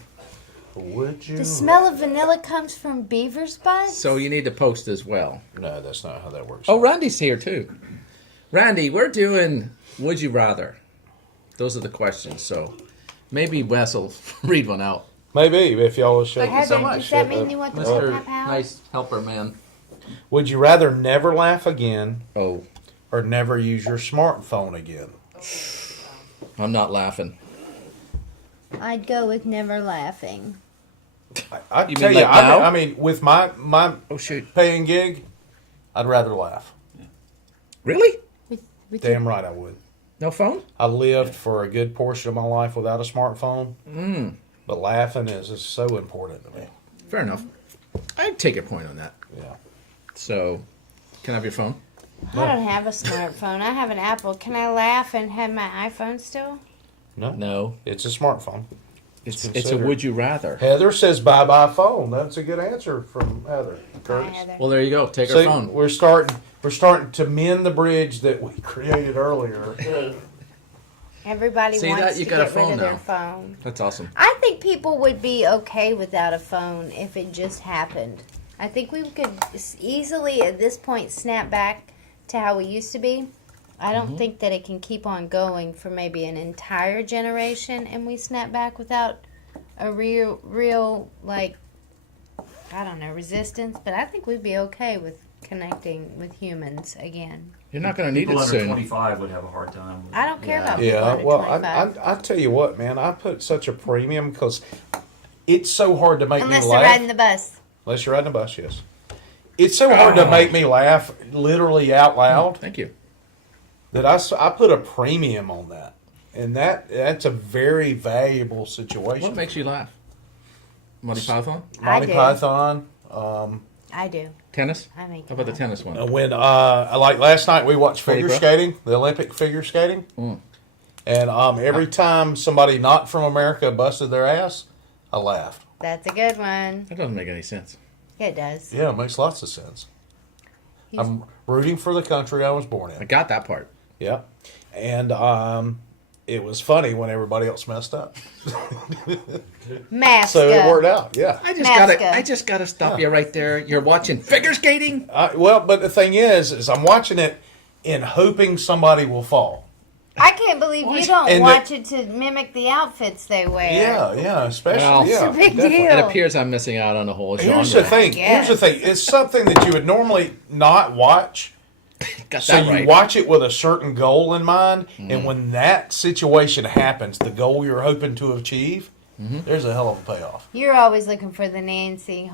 Would you? The smell of vanilla comes from beaver's butts. So you need to post as well. No, that's not how that works. Oh, Randy's here too. Randy, we're doing Would You Rather. Those are the questions. So maybe Wes will read one out. Maybe if y'all will shake Heather, so much. does that mean you want the Mr. pop house? Nice helper man. Would you rather never laugh again Oh, or never use your smartphone again? I'm not laughing. I'd go with never laughing. I You tell mean you, like now? I mean, with my Oh shoot. paying gig, I'd rather laugh. Really? With Damn right I would. No phone? I lived for a good portion of my life without a smartphone, but laughing is just so important to me. Fair enough. I'd take your point on that. Yeah. So, can I have your phone? I don't have a smartphone. I have an Apple. Can I laugh and have my iPhone still? No, No. it's a smartphone. It's a considered. would you rather. Heather says bye bye phone. That's a good answer from Heather. Hi, Curtis. Heather. Well, there you go. Take See, our phone. we're starting to mend the bridge that we created earlier. Everybody See wants that? You to got a get rid phone of their now. phone. That's awesome. I think people would be okay without a phone if it just happened. I think we could easily, at this point, snap back to how we used to be. I don't think that it can keep on going for maybe an entire generation and we snap back without a real like, I don't know, resistance. But I think we'd be okay with connecting with humans again. You're not going to need People it under soon. 25 would have a hard time. I don't care about people Yeah, under well, 25. I tell you what, man, I put such a premium because it's so hard to make Unless me they're laugh. riding the bus. Unless you're riding a bus, yes. It's so hard to make me laugh literally out loud Thank you. that I put a premium on that. And that's a very valuable situation. What makes you laugh? Monty Python? I Monty do. Python. I do. Tennis? I make How about the laugh. tennis one? When like last night we watched figure Bro. skating, the Olympic figure skating, and every time somebody not from America busted their ass, I laughed. That's a good one. That doesn't make any sense. Yeah, it does. Yeah, it makes lots of sense. He's- I'm rooting for the country I was born I in. got that part. Yeah, and it was funny when everybody else messed up, Maska. so it worked out. Yeah. I just gotta stop you right there. You're watching figure skating? Well, but the thing is I'm watching it and hoping somebody will fall. I can't believe you don't And watch it to mimic the outfits they wear. Yeah, especially Well, yeah. It's a big definitely. deal. It appears I'm missing out on a whole genre. Here's the thing. guess. Here's the thing. It's something that you would normally not watch. Got So that you right. watch it with a certain goal in mind, and when that situation happens, the goal you're hoping to achieve, there's a hell of a payoff. You're always looking for the Nancy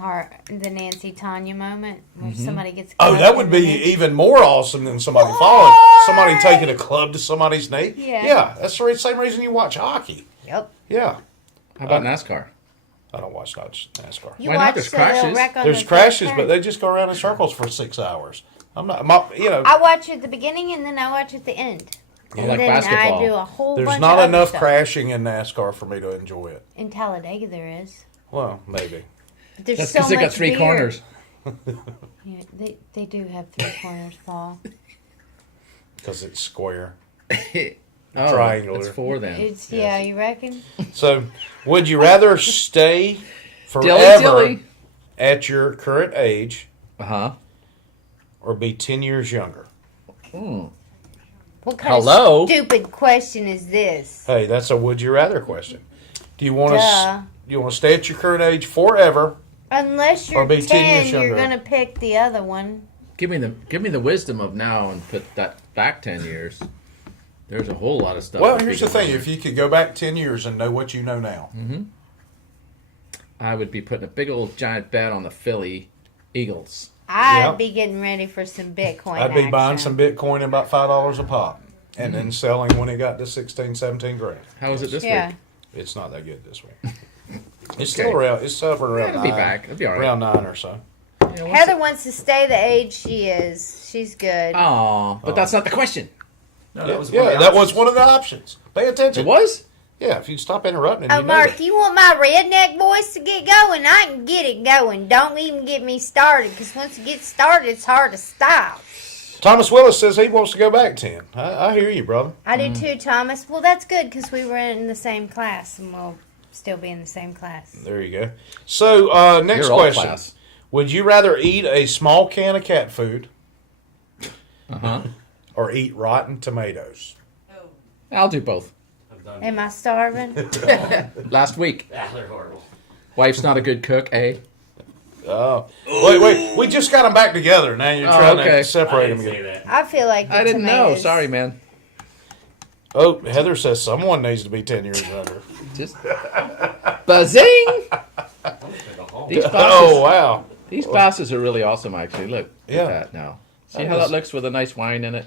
Tanya moment where somebody gets. Oh, clubbed that would in be the knee. even more awesome than somebody falling. Somebody taking a club to somebody's knee. Yeah. That's the same reason you watch hockey. Yep. Yeah. How about NASCAR? I don't watch NASCAR. You Why not? watch There's the little crashes. wreck on There's the crashes, turn. but they just go around in circles for 6 hours. I'm not, I watch at the beginning and then I watch at the end. I And like then basketball. I do a whole there's bunch not of enough other stuff. crashing in NASCAR for me to enjoy it. In Talladega there is. Well, maybe. But there's That's so because they much got three beer. corners. Yeah, they do have 3 corners, Paul. Because it's square. Oh, Triangular. It's 4 then. It's yeah, you reckon? So, would you rather stay Dilly forever dilly. at your current age Uh-huh. or be 10 years younger? What kind Hello? of stupid question is this? Hey, that's a would you rather question. Do you want Duh. to stay at your current age forever? Unless you're Or be 10 years 10, you're younger. gonna pick the other one. Give me the wisdom of now and put that back 10 years. There's a whole lot of stuff. Well, that here's the people thing. do. If you could go back 10 years and know what you know now. I would be putting a big old giant bet on the Philly Eagles. I'd Yep. be getting ready for some Bitcoin. I'd be buying action. some Bitcoin at about $5 a pop and then selling when it got to 16, 17 grand. How is it this Yeah. week? It's not that good this week. It's still around. It's hovering around It'll 9. be back. It'll be all right. Around 9 or so. Yeah, what's Heather wants to stay the age she is. She's good. Aw, but that's not the question. No, that was one Yeah, of the that was options. one of the options. Pay attention. It was? Yeah, if you stop interrupting. Oh, you know Mark, that. you want my redneck voice to get going? I can get it going. Don't even get me started, because once it gets started, it's hard to stop. Thomas Willis says he wants to go back 10. I hear you, brother. I do too, Thomas. Well, that's good, because we were in the same class, and we'll still be in the same class. There you go. So, next Your old question. class. Would you rather eat a small can of cat food Uh-huh. or eat rotten tomatoes? I'll do both. I've done Am I starving? Last week. they're horrible. Wife's not a good cook, eh? Oh. Wait. We just got them back together. Now you're trying okay. to separate I them didn't say again. that. I feel like the I didn't know. tomatoes- Sorry, man. Oh, Heather says someone needs to be 10 years younger. Just buzzing. These bosses, Oh, wow. these bosses are really awesome. Actually, look Yeah. at that now. See That how is- that looks with a nice wine in it.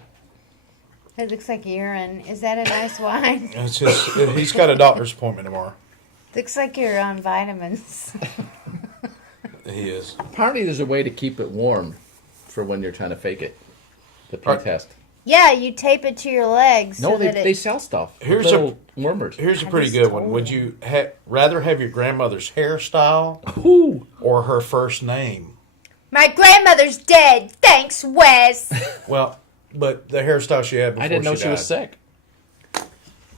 It looks like urine. Is that a nice wine? It's just, he's got a doctor's appointment tomorrow. Looks like you're on vitamins. He is. Apparently, there's a way to keep it warm for when you're trying to fake it. The pee Right. test. Yeah, you tape it to your legs. No, so they, that they it, sell stuff. with Here's a- little warmers. Here's a I pretty just good one. told Would him. you rather have your grandmother's hairstyle Ooh. or her first name? My grandmother's dead. Thanks, Wes. Well, but the hairstyle she had before I didn't know she was died. sick.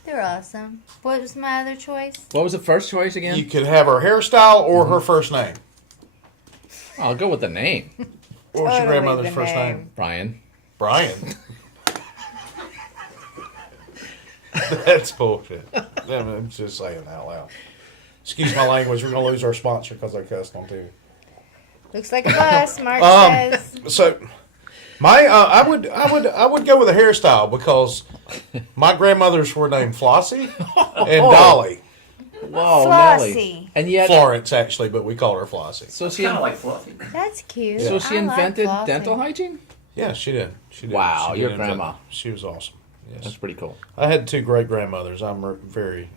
They're awesome. What was my other choice? What was the first choice again? You could have her hairstyle or her first name. I'll go with the name. What was your Totally grandmother's the first name. name? Brian. Brian. That's bullshit. I'm just saying out loud. Excuse my language. We're going to lose our sponsor because I cussed on TV. Looks like a bus, Mark says. So, I would go with a hairstyle because my grandmothers were named Flossie and Dolly. Whoa, Flossie. Nelly. And yet, Florence, actually, but we called her Flossie. so she, Kind of like Fluffy. That's cute. so she I like invented Flossie. dental hygiene? Yeah, she did. She did. Wow, She your did invent- grandma. She was awesome. Yes. That's pretty cool. I had 2 great grandmothers. I'm very,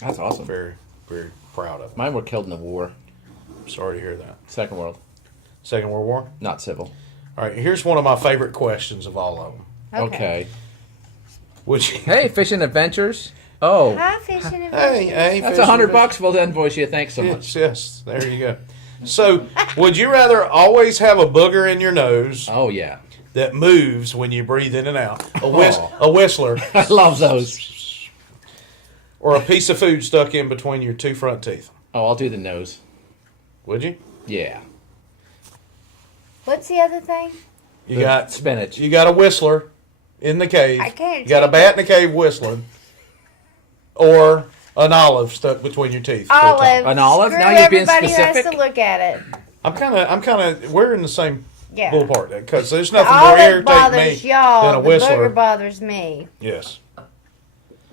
That's awesome. very, very proud of them. Mine were killed in the war. Sorry to hear that. Second World, Second World War? not civil. All right, here's one of my favorite questions of all of them. Okay. Would you, Hey, fishing adventures. Oh, Hi, fishing and hey, that's fishing $100. We'll invoice you. Thanks so much. Yes, there you go. So, would you rather always have a booger in your nose Oh yeah, that moves when you breathe in and out, a Oh. whistler, I love those. or a piece of food stuck in between your 2 front teeth? Oh, I'll do the nose. Would you? Yeah, What's the other thing? You The got spinach. You got a whistler in the cave. I can't You got a take bat in the cave whistling, or an olive stuck between your teeth. Olive. An olive? Screw Now you're being everybody who has specific? to look at it. I'm kind of. We're in the same Yeah. ballpark because there's The nothing more olive irritating bothers me y'all. than a The whistler. booger bothers me. Yes.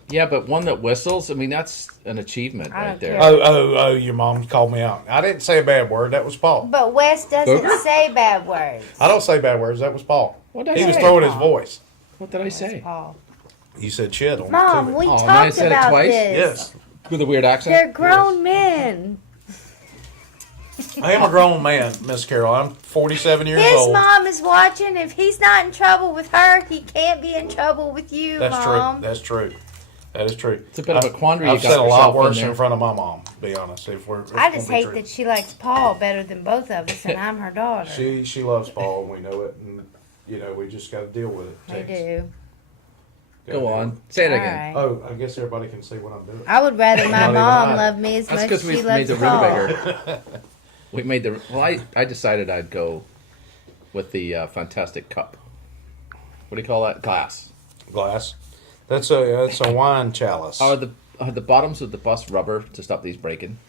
yeah, but one that whistles. I mean, that's an achievement I right don't there. care. Oh! Your mom called me out. I didn't say a bad word. That was Paul. But Wes doesn't Booger? say bad words. I don't say bad words. That was Paul. What did I He was say? throwing his voice. What did I say? Paul. You said shit on Mom, the we Oh, and I talked said it about twice? this. Yes. With a weird accent. They're grown men. I am a grown man, Miss Carol. I'm 47 years His old. mom is watching. If he's not in trouble with her, he can't be in trouble with you, That's Mom. true. That's true. That is true. It's a bit of a quandary you I've got said a yourself lot in worse there. in front of my mom. To be honest, if we're. I just hate that she likes Paul better than both of us, and I'm her daughter. She loves Paul, and we know it, and we just got to deal with it. I Takes- do. gotta Go deal on. with Say it All again. right. Oh, I guess everybody can see what I'm doing. I would rather my Not even mom I. love me as That's much because as we she made loves the Paul. room bigger. We made the. Well, I decided I'd go with the fantastic cup. What do you call that? Glass. Glass. That's a wine chalice. Are the bottoms of the bus rubber to stop these breaking?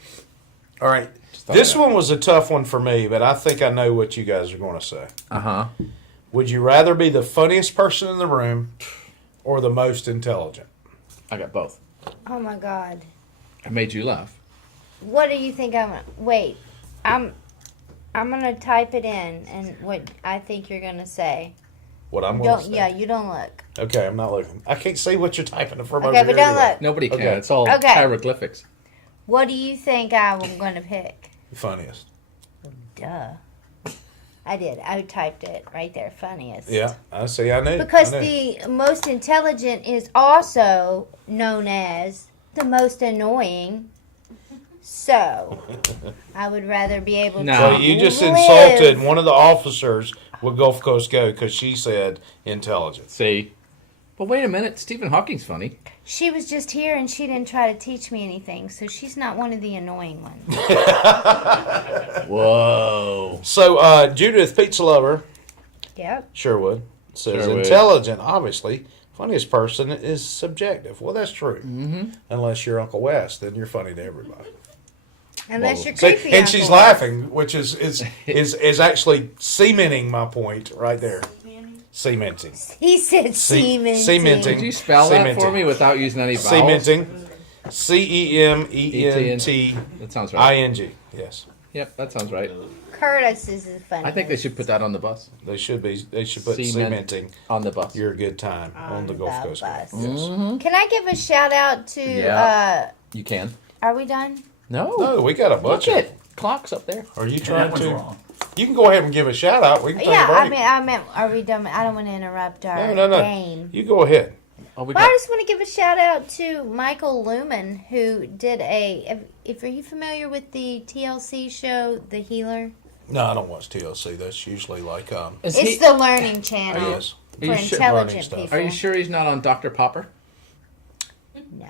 All right. thought This that. one was a tough one for me, but I think I know what you guys are going to say. Uh huh. Would you rather be the funniest person in the room or the most intelligent? I got both. Oh my God. I made you laugh. What do you think I'm? Wait, I'm gonna type it in, and what I think you're gonna say. What I'm going to Don't. say. Yeah, you don't look. Okay, I'm not looking. I can't see what you're typing from Okay, over but here don't anyway. look. Nobody can. Okay. It's all Okay. hieroglyphics. What do you think I'm gonna pick? The funniest. Duh. I did. I typed it right there. Funniest. Yeah, I see. I knew. Because I knew. the most intelligent is also known as the most annoying. So, I would rather be able No. to. So you just live. insulted one of the officers with Gulf Coast Go because she said intelligence. See. But wait a minute. Stephen Hawking's funny. She was just here and she didn't try to teach me anything, so she's not one of the annoying ones. Whoa. So Judith, pizza lover, Yep. Sherwood, says Sherwood. intelligent, obviously. Funniest person is subjective. Well, that's true. Mm-hmm. Unless you're Uncle West, then you're funny to everybody. Unless Well, you're See, creepy. and she's Uncle. laughing, which is actually cementing my point right there. Cementing. He said cementing. Could you spell that for Cementing. me without using any vowels? Cementing. CEMENTING. That sounds right. Yes. Yep, that sounds right. Curtis is the funniest. I think they should put that on the bus. They should be. They should put Cement. cementing. On the bus. Your good time on the Gulf Coast. bus. Yes. Can I give a shout out to? Yeah. You can. Are we done? No. No, we got a bunch Look of. it. Clock's up there. Are you And trying that one's to? wrong. You can go ahead and give a shout out. We can take Yeah, a break. I meant, are we done? I don't want to interrupt our no. game. You go ahead. Oh, we Well, I got. just want to give a shout out to Michael Lumen, who did if are you familiar with the TLC show, The Healer? No, I don't watch TLC. That's usually like Is It's he, the learning channel yes. for Are you sure- intelligent learning stuff. people. are you sure he's not on Dr. Popper? No.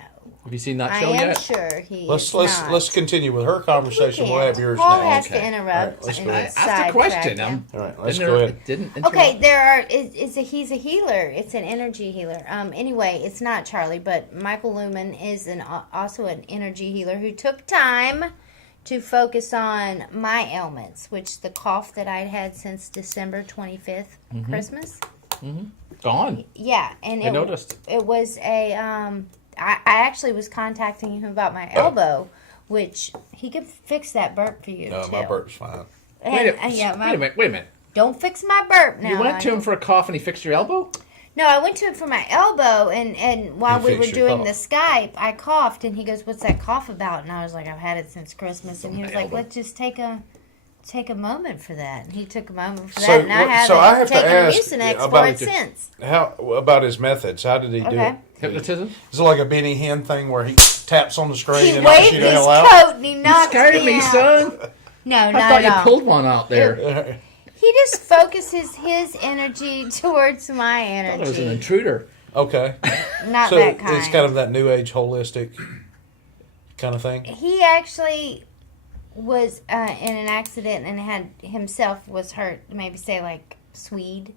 Have you seen that I show am yet? sure he Let's is let's not. let's continue with her conversation. We We'll have can't. yours Paul next. has Okay. to interrupt. All right, let's and go ahead. Ask the sidetrack question. him. All right, let's Didn't go there- ahead. Didn't Okay, interrupt. there are. He's a healer. It's an energy healer. Anyway, it's not Charlie, but Michael Lumen is also an energy healer who took time to focus on my ailments, which the cough that I'd had since December 25th, Christmas. Gone. Yeah, and I noticed. it was a. I actually was contacting him about my elbow, which he could fix that burp for you No, too. my burp's fine. And, Wait a, yeah, wait a minute. Wait a minute. Don't fix my burp now. You went to him Michael. for a cough and he fixed your elbow? No, I went to him for my elbow, and while He we were fixed your doing the cough. Skype, I coughed, and he goes, "What's that cough about?" And I was like, "I've had it since Christmas." And he was like, elbow. "Let's just take a moment for that." And he took a moment for So that, and I what- haven't so I have to taken ask Mucinex for about it the- since. How about his methods? How did he do Okay. it? Hypnotism? Is it like a Benny Hinn thing where he taps on the screen He and knocks waved you his the hell out? coat and he You knocked scared me, out. son. No, I not thought you at all. pulled one out there. He just focuses his energy towards my I thought it was an energy, intruder. Okay, not so that kind. it's kind of that new age holistic kind of thing. He actually was in an accident and had himself was hurt. Maybe say like Swede,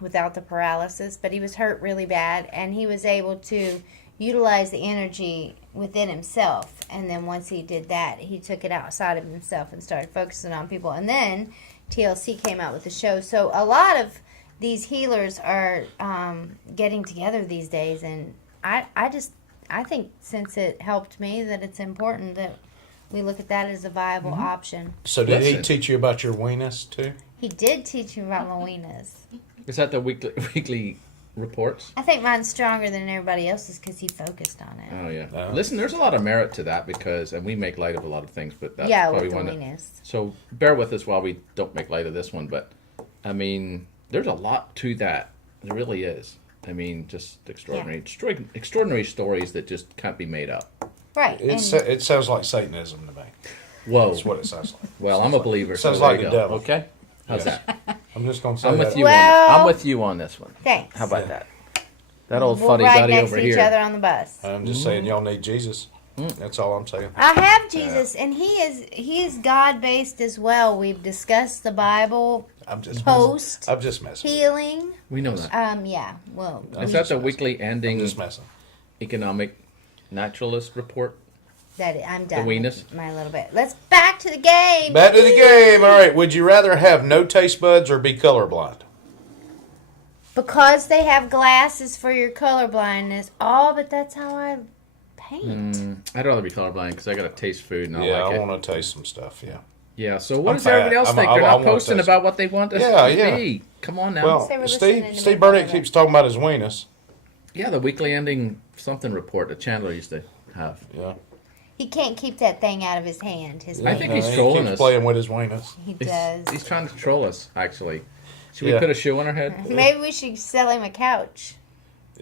without the paralysis, but he was hurt really bad, and he was able to utilize the energy within himself. And then once he did that, he took it outside of himself and started focusing on people. And then TLC came out with the show. So a lot of these healers are getting together these days, and I think since it helped me that it's important that we look at that as a viable option. So did he Listen. teach you about your weenus too? He did teach me about my weenus. Is that the weekly reports? I think mine's stronger than everybody else's because he focused on it. Oh, yeah. Oh. Listen, there's a lot of merit to that because, and we make light of a lot of things, but that's Yeah, probably with the one that, weenus. so bear with us while we don't make light of this one, but I mean, there's a lot to that. There really is. I mean, just extraordinary stories that just can't be made up. Right. It sounds like Satanism to me. Whoa. That's what it sounds like. Well, I'm a believer. Sounds so there like you the go. devil. Okay. How's Yes. that? I'm just going to say I'm that. with you. Well- on I'm with you on this one. Thanks. How about Yeah. that? That old We'll fuddy ride duddy next over to each here. other on the bus. I'm just saying y'all need Jesus. That's all I'm saying. I have Jesus, and he is God based as well. We've discussed the Bible, I'm just Post. I'm just messing. healing. We know that. Yeah. Well, Is that the weekly I'm ending just messing. economic naturalist report? I'm done weenus? with my little bit. Let's back to the game. Back to the game. All right. Would you rather have no taste buds or be colorblind? Because they have glasses for your color blindness. Oh, but that's how I paint. I'd rather be colorblind because I got to taste food and I Yeah, like I it. want to taste some stuff. Yeah. Yeah, so what I'm does everybody fat. else I'm- think? I- They're I not wanna posting taste- about what they want us Yeah, to yeah. be. Come on now. Well, They were listening to Steve me Burnett about keeps talking about his weenus. Yeah, the weekly ending something report that Chandler used to have. Yeah. He can't keep that thing out of his hand. His I think weenus. he's he trolling keeps us. playing with his weenus. He He's, does. he's trying to troll us, actually. Should we Yeah. put a shoe on our head? Maybe we should sell him a couch.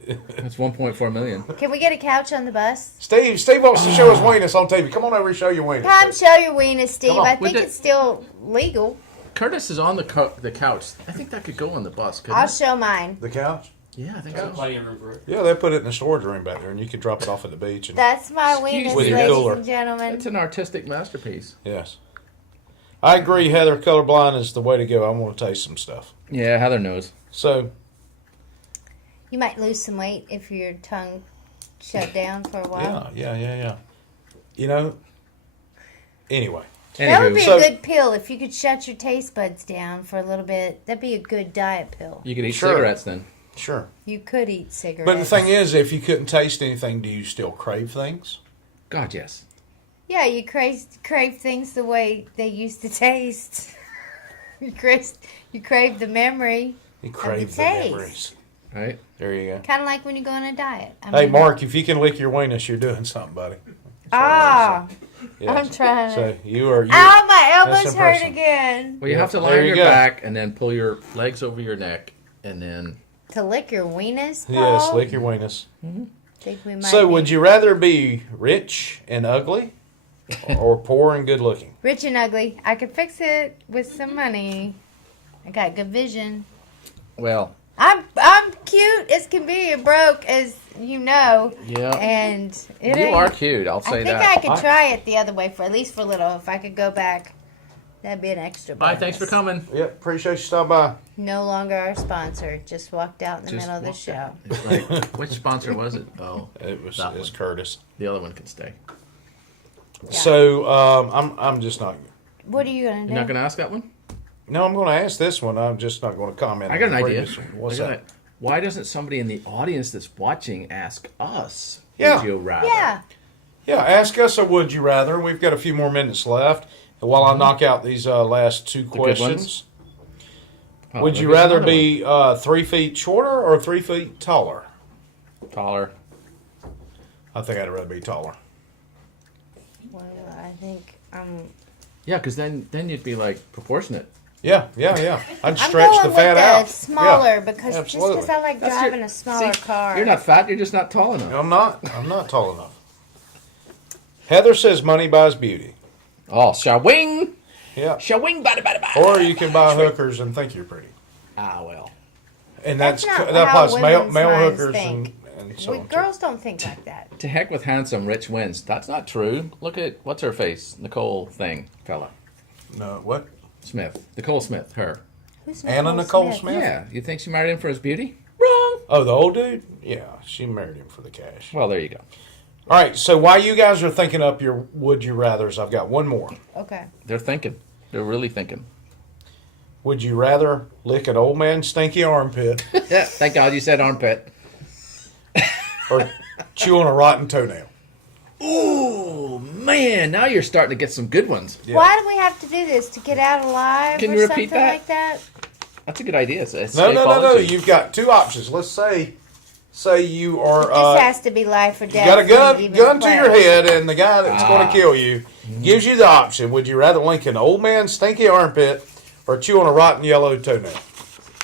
It's 1.4 million. Can we get a couch on the bus? Steve wants to show his weenus on TV. Come on over and show your weenus. Come show your weenus, Steve. Come on, I we think did- it's still legal. Curtis is on the couch. I think that could go on the bus, couldn't I'll it? show mine. The couch? Yeah, I think Got so. plenty of room for it. Yeah, they put it in the storage room back there, and you could drop it off at the beach. And, That's my Excuse weenus, me. With your ladies cooler. and gentlemen. It's an artistic masterpiece. yes. I agree, Heather. Colorblind is the way to go. I want to taste some stuff. Yeah, Heather knows. So, You might lose some weight if your tongue shut down for a while. yeah. You know, anyway. That would be So- a good pill if you could shut your taste buds down for a little bit. That'd be a good diet pill. You could eat Sure. cigarettes then. Sure. You could eat cigarettes. But the thing is, if you couldn't taste anything, do you still crave things? God, yes. yeah, you crave things the way they used to taste. you crave the memory. You crave the taste. memories. Right? There you go. Kind of like when you go on a diet. Hey, Mark, if you can lick your weenus, you're doing something, buddy. Ah, Yes. I'm trying to. So you are. Ow, my That's elbows hurt impressive. again. Well, you have to lie There on you your go. back and then pull your legs over your neck and then... To lick your weenus, Paul? Yes, lick your weenus. Think we might So, be would you rather be rich and ugly, or poor and good looking? rich and ugly. I could fix it with some money. I got good vision. Well, I'm cute as can be and broke as you know. Yeah. And it You ain't- are cute. I'll say I think that. I could try it the other way for at least for a little. If I could go back, that'd be an extra. Bye. bonus. Thanks for coming. Yeah, appreciate you stopping by. No longer our sponsor. Just walked out in the Just middle of the walked show. out. It's like, which sponsor was it? Oh, It's that one. Curtis. The other one can stay. So I'm just not. What are you gonna do? You're not going to ask that one? No, I'm going to ask this one. I'm just not going to comment. I got an on the idea. previous one. What's I got that? it. Why doesn't somebody in the audience that's watching ask us? Yeah. Would you rather? Yeah. Yeah, ask us a would you rather. We've got a few more minutes left. And while I knock out these last two good questions, Oh, would there you goes rather another be 3 feet shorter or 3 feet taller? one. Taller? I think I'd rather be taller. Well, I think Yeah, because then you'd be like proportionate. Yeah. I'd I'm stretch going the with fat the out. smaller Yeah, because absolutely. just because I like That's driving your- a smaller see, car. You're not fat. You're just not tall enough. I'm not tall enough. Heather says money buys beauty. Oh, shawing, Yeah. shawing, bada bada bada. Or you can buy hookers and think you're pretty. Ah, well. And That's that not how applies male women's minds hookers think. and so on. Girls don't think like that. To heck with handsome, rich wins. That's not true. Look at what's her face, Nicole thing, fella, No, what? Smith, Nicole Smith, her. Who's Anna Nicole Smith? Yeah, you think she married him for his beauty? Wrong. Oh, the old dude? Yeah, she married him for the cash. Well, there you go. All right, so while you guys are thinking up your would you rathers, I've got one more. Okay. They're thinking. They're really thinking. Would you rather lick an old man's stinky armpit Yeah. Thank God you said armpit. or chew on a rotten toenail? Ooh, man! Now you're starting to get some good ones. Yeah. Why do we have to do this to get out alive Can or you repeat something that? like that? That's a good idea. It's No. escapology. You've got two options. Let's say you are. This has to be life or You death. got a for me to gun even to play. your head, and the guy that's going Ah. to kill you gives you the option. Would you rather lick an old man's stinky armpit or chew on a rotten yellow toenail?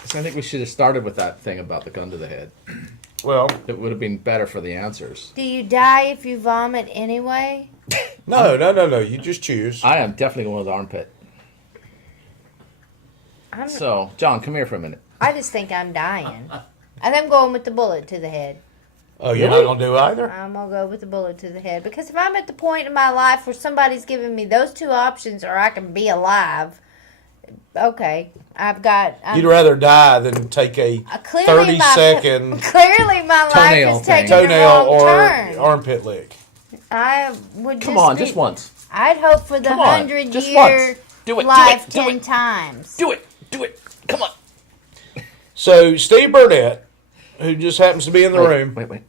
So I think we should have started with that thing about the gun to the head. Well, It would have been better for the answers. Do you die if you vomit anyway? no. You just choose. I am definitely going with the armpit. So, John, come here for a minute. I just think I'm dying. And I'm going with the bullet to the head. Oh, you're not going to do either? I'm going to go with the bullet to the head. Because if I'm at the point in my life where somebody's giving me those two options or I can be alive, okay, You'd rather die than take a clearly 30-second Clearly my life Toenail is taking thing. a toenail wrong or turn. armpit lick. I would Come on, be- just once. I'd hope for the Come on, 100 just year once. Do it, do life it, do 10 it. times. Do it. Do it. Come on. So, Steve Burdett, who just happens to be in the room, Wait.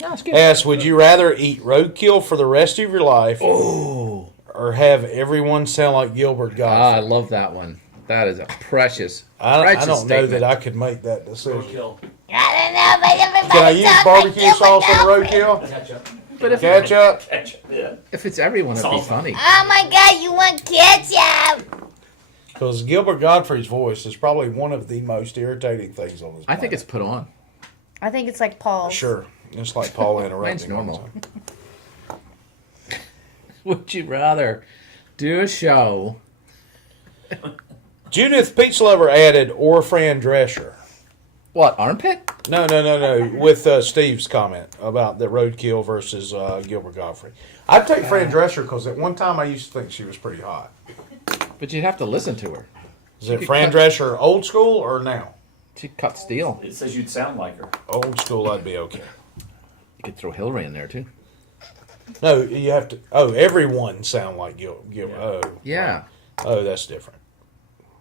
No, it's good. asks, would you rather eat roadkill for the rest of your life Oh. or have everyone sound like Gilbert Ah, I Gottfried? love that one. That is a precious, I precious don't know statement. that I could make that decision. Roadkill. I don't know, but everybody Can I use sounds barbecue like sauce on the Gilbert roadkill? Ketchup. But if, Ketchup? Ketchup. Yeah. if it's everyone, it'd be Salsa. funny. Oh my god, you want ketchup? Because Gilbert Gottfried's voice is probably one of the most irritating things on this I think planet. it's put on. I think it's like Paul's. Sure. It's like Paul interrupting. Mine's all the normal. time. Would you rather do a show? Judith Peach Lover added or Fran Drescher. What, armpit? No. With Steve's comment about the roadkill versus Gilbert Gottfried. I'd take Fran Drescher because at one time I used to think she was pretty hot. But you'd have to listen to her. Is it could Fran cut- Drescher old school or now? She cut steel. It says you'd sound like her. Old school, I'd be okay. You could throw Hillary in there, too. No, you have to. Oh, everyone sound like Gilbert. Oh, Yeah. oh, that's different.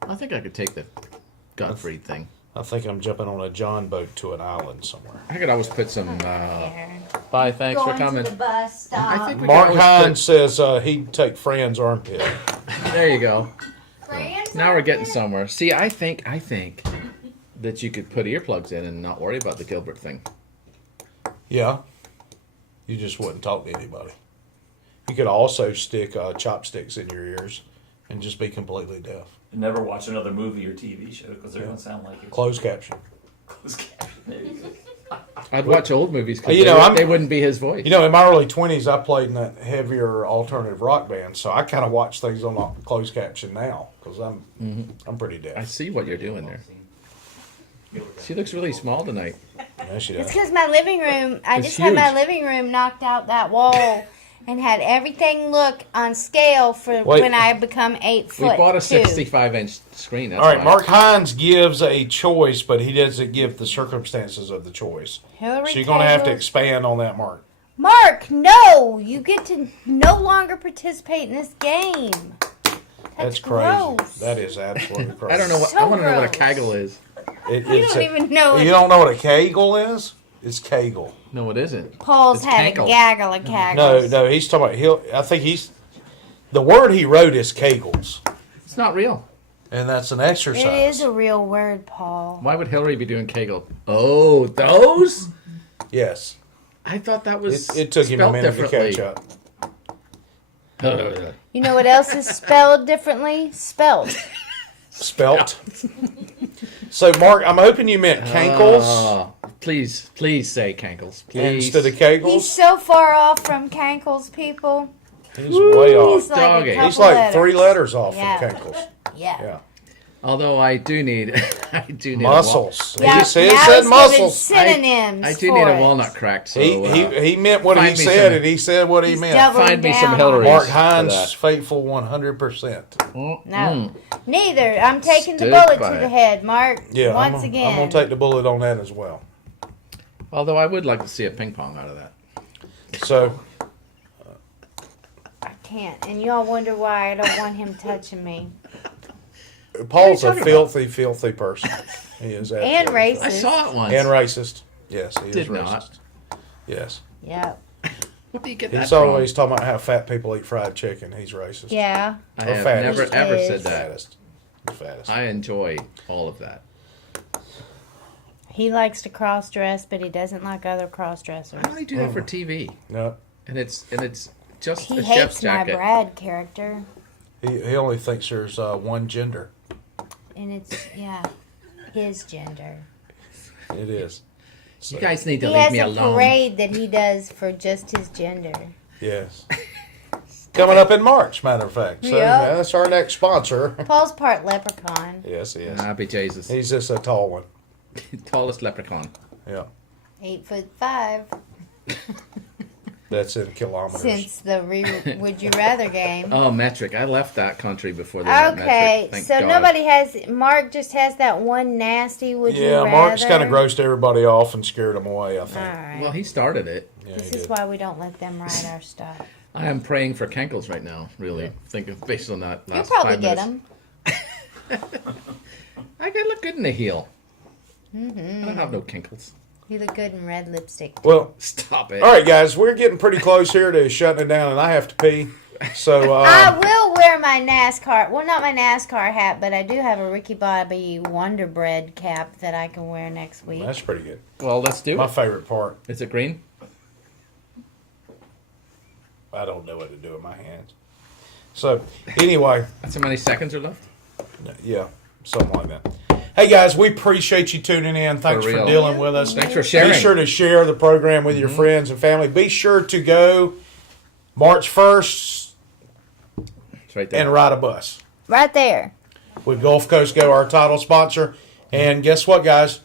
I think I could take the Gottfried thing. I think I'm jumping on a John boat to an island somewhere. I could always put some, bye, thanks for coming. To the bus stop. I think we Mark could always Hines says he'd take Fran's armpit. put, there you go. Now we're getting somewhere. See, I think that you could put earplugs in and not worry about the Gilbert thing. Yeah. You just wouldn't talk to anybody. You could also stick chopsticks in your ears and just be completely deaf. And never watch another movie or TV show because they're going to sound like it. Closed caption. Closed caption. There you go. I'd watch old movies because You know, they wouldn't be his voice. You know, in my early 20s, I played in that heavier alternative rock band, so I kind of watch things on closed caption now because I'm pretty I deaf. see what you're doing there. She looks really small tonight. Yeah, she It's does. because my living room, I It's just had my huge. living room knocked out that wall and had everything look on scale for Wait. when I become 8 We foot. bought a 2. 65-inch screen. That's All right, why. Mark Hines gives a choice, but he doesn't give the circumstances of the choice. Hillary So you're going to have to Clinton- expand on that, Mark. Mark, no! You get to no longer participate in this game. That's crazy. gross. That is absolutely crazy. I don't know what. So I want to know what a gross. Kegel is. You don't even know You it. don't know what a Kegel is? It's Kegel. No, it isn't. Paul's It's had cankle. a gaggle of caggles. No, he's talking about I think the word he wrote is Kegels, It's not real. and that's an exercise. It is a real word, Paul. Why would Hillary be doing Kegel? Oh, those? Yes. I thought that was It took him a spelled minute to differently. catch up. You know what else is spelled differently? Spelt. Spelt. So, Mark, I'm hoping you meant cankles Oh, please say cankles. Please. instead of He's kegels. so far off from cankles, people. He's way off. He's like doggy. a couple He's like letters. 3 letters off Yeah. from cankles. Yeah. Yeah. Although I do need, Muscles. Yeah, He said now he's giving muscles. synonyms I do for need a it. walnut crack. So He meant what he find me said, some- and he said what he He's meant. doubling Find me some down Hillary. on Mark for Hines, that. faithful 100%. it. No, neither. I'm taking the Stood bullet by to the it. head, Mark. Yeah, Once I'm again. going to take the bullet on that as well. Although I would like to see a ping pong out of that. So, I can't, and y'all wonder why I don't want him touching me. Paul's a talking filthy, filthy person. He is And absolutely racist. I saw it once. And racist. Yes, he is Did racist. not. Yes. Yep. What do you get that He's from? always talking about how fat people eat fried chicken. He's racist. Yeah. I Or have fattest. never ever Is. said The that. fattest. The fattest. I enjoy all of that. He likes to cross dress, but he doesn't like other cross dressers. I only do that for TV, No, and it's just He a chef's hates my jacket. Brad character, he only thinks there's one gender. and it's his gender. It is. You guys need to He leave has me a alone. parade that he does for just his gender. Yes. Coming up in March, matter of fact. So Yep. that's our next sponsor. Paul's part leprechaun, Yes, he is. Happy Jesus. He's just a tall one. Tallest leprechaun. Yeah. 8'5", That's in kilometers. since the Would You Rather game. Oh, metric. I left that country before they went Okay, metric. Thank so God. nobody has. Mark just has that one nasty. Would you Yeah, rather? Mark's kind of grossed everybody off and scared them away, I All think. right. Well, he started it. Yeah, This he is did. why we don't let them write our stuff. I am praying for cankles right now, really. Thinking based on that You'll last probably 5 get minutes. them. I can look good in the heel. Mm-hmm. I don't have no kinkles. You look good in red lipstick. Well, Stop it. all right, guys, we're getting pretty close here to shutting it down, and I have to pee. So, I will wear my NASCAR. Well, not my NASCAR hat, but I do have a Ricky Bobby Wonder Bread cap that I can wear next week. that's pretty good. Well, let's do My it. favorite part. Is it green? I don't know what to do with my hands. So, anyway, That's how many seconds are left? yeah, something like that. Hey, guys, we appreciate you tuning in. Thanks for real. dealing with us. Thanks for sharing. Be sure to share the program with your friends and family. Be sure to go March 1st It's right there. and ride a bus Right there. with Gulf Coast Go, our title sponsor. And guess what, guys?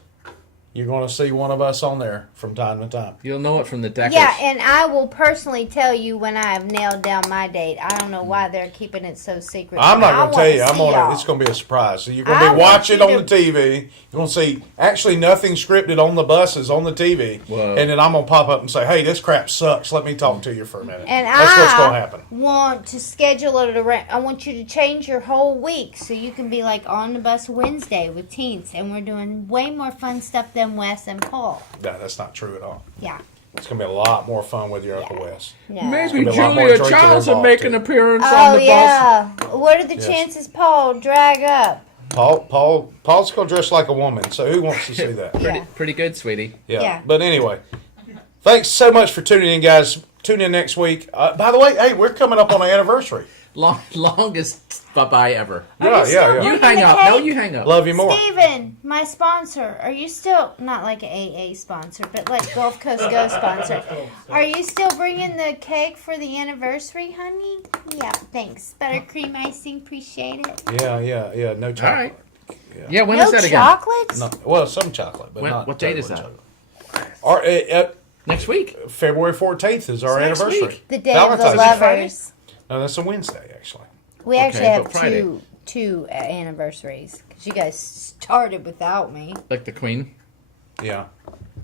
You're going to see one of us on there from time to time. You'll know it from the deckers. Yeah, and I will personally tell you when I have nailed down my date. I don't know why they're keeping it so secret. I'm not I going to tell wanna you. I'm see going to. y'all. It's going to be a surprise. So you're going I to be want watching you on the TV. You're going to see actually nothing scripted on the buses on the TV. Whoa. And then I'm going to pop up and say, "Hey, this crap sucks. Let me talk to you for a minute." And That's what's going to I happen. want to schedule it around. I want you to change your whole week so you can be like on the bus Wednesday with teens, and we're doing way more fun stuff than Wes and Paul. No, that's not true at all. Yeah. It's going to be a lot more fun with your Uncle Wes. No. Maybe There'll be a lot more Julia drinking Childs will involved, make too. an appearance Oh on the bus. yeah. What are the Yes. chances Paul drag up? Paul's going to dress like a woman. So who wants to see that? Yeah. Pretty good, sweetie. Yeah. But anyway, thanks so much for tuning in, guys. Tune in next week. By the way, hey, we're coming up on an anniversary. Longest bye-bye ever. Yeah, yeah. You Bring hang the up. No, cake. you hang up. Love you more. Steven, my sponsor, are you still, not like an AA sponsor, but like Gulf Coast Go sponsor, are you still bringing the cake for the anniversary, honey? Yeah, thanks. Buttercream icing, appreciate it. Yeah. No chocolate. All right. Yeah, when no is that again? chocolates? No, well, some chocolate, but When- not. what date is totally that? chocolate. Next week. February 14th is our It's next anniversary. week. The day Valentine's of the Day. lovers. No, that's a Wednesday actually. We actually Okay, have but Friday. two anniversaries because you guys started without me. Like the Queen. Yeah,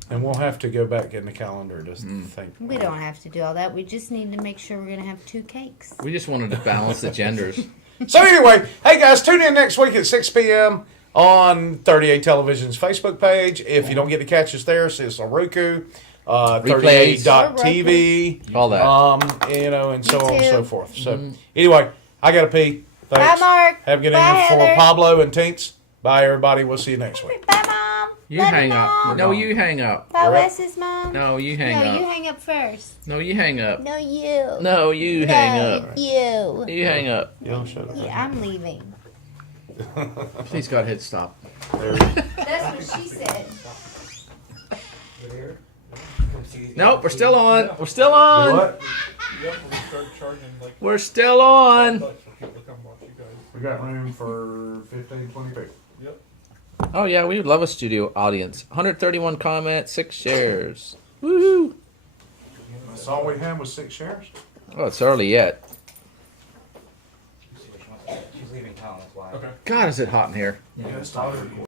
and we'll have to go back in the calendar to think. We don't have to do all that. We just need to make sure we're gonna have 2 cakes. We just wanted to balance the genders. So anyway, hey guys, tune in next week at 6 p.m. on 38 Television's Facebook page. If you don't get to catch us there, see us on Roku, 38.tv, All that. you know, and so Me on and too. so forth. So anyway, I gotta pee. Thanks. Bye, Mark. Have a good Bye, evening for Heather. Pablo and Tinks. Bye, everybody. We'll see you next week. Bye, Mom. You Love hang up. Mom. No, you hang up. Bye, We're up. Wes's mom. No, you hang No, up. you hang up first. No, you hang up. No, you. No, you hang No, up. you. You hang up. You don't shut up. Yeah, I'm leaving. Please, God, hit stop. That's what she said. Nope, we're still on. We're still on. What? Yep, we'll start charging like We're still on. bucks for people to come watch you guys. We got room for 15, 20 people. Yep. Oh yeah, we would love a studio audience. 131 comments, 6 shares. Woohoo! That's all we had was 6 shares. Oh, it's early yet. She's leaving town, that's why. Okay. God, is it hot in here? Yeah, it's not recording.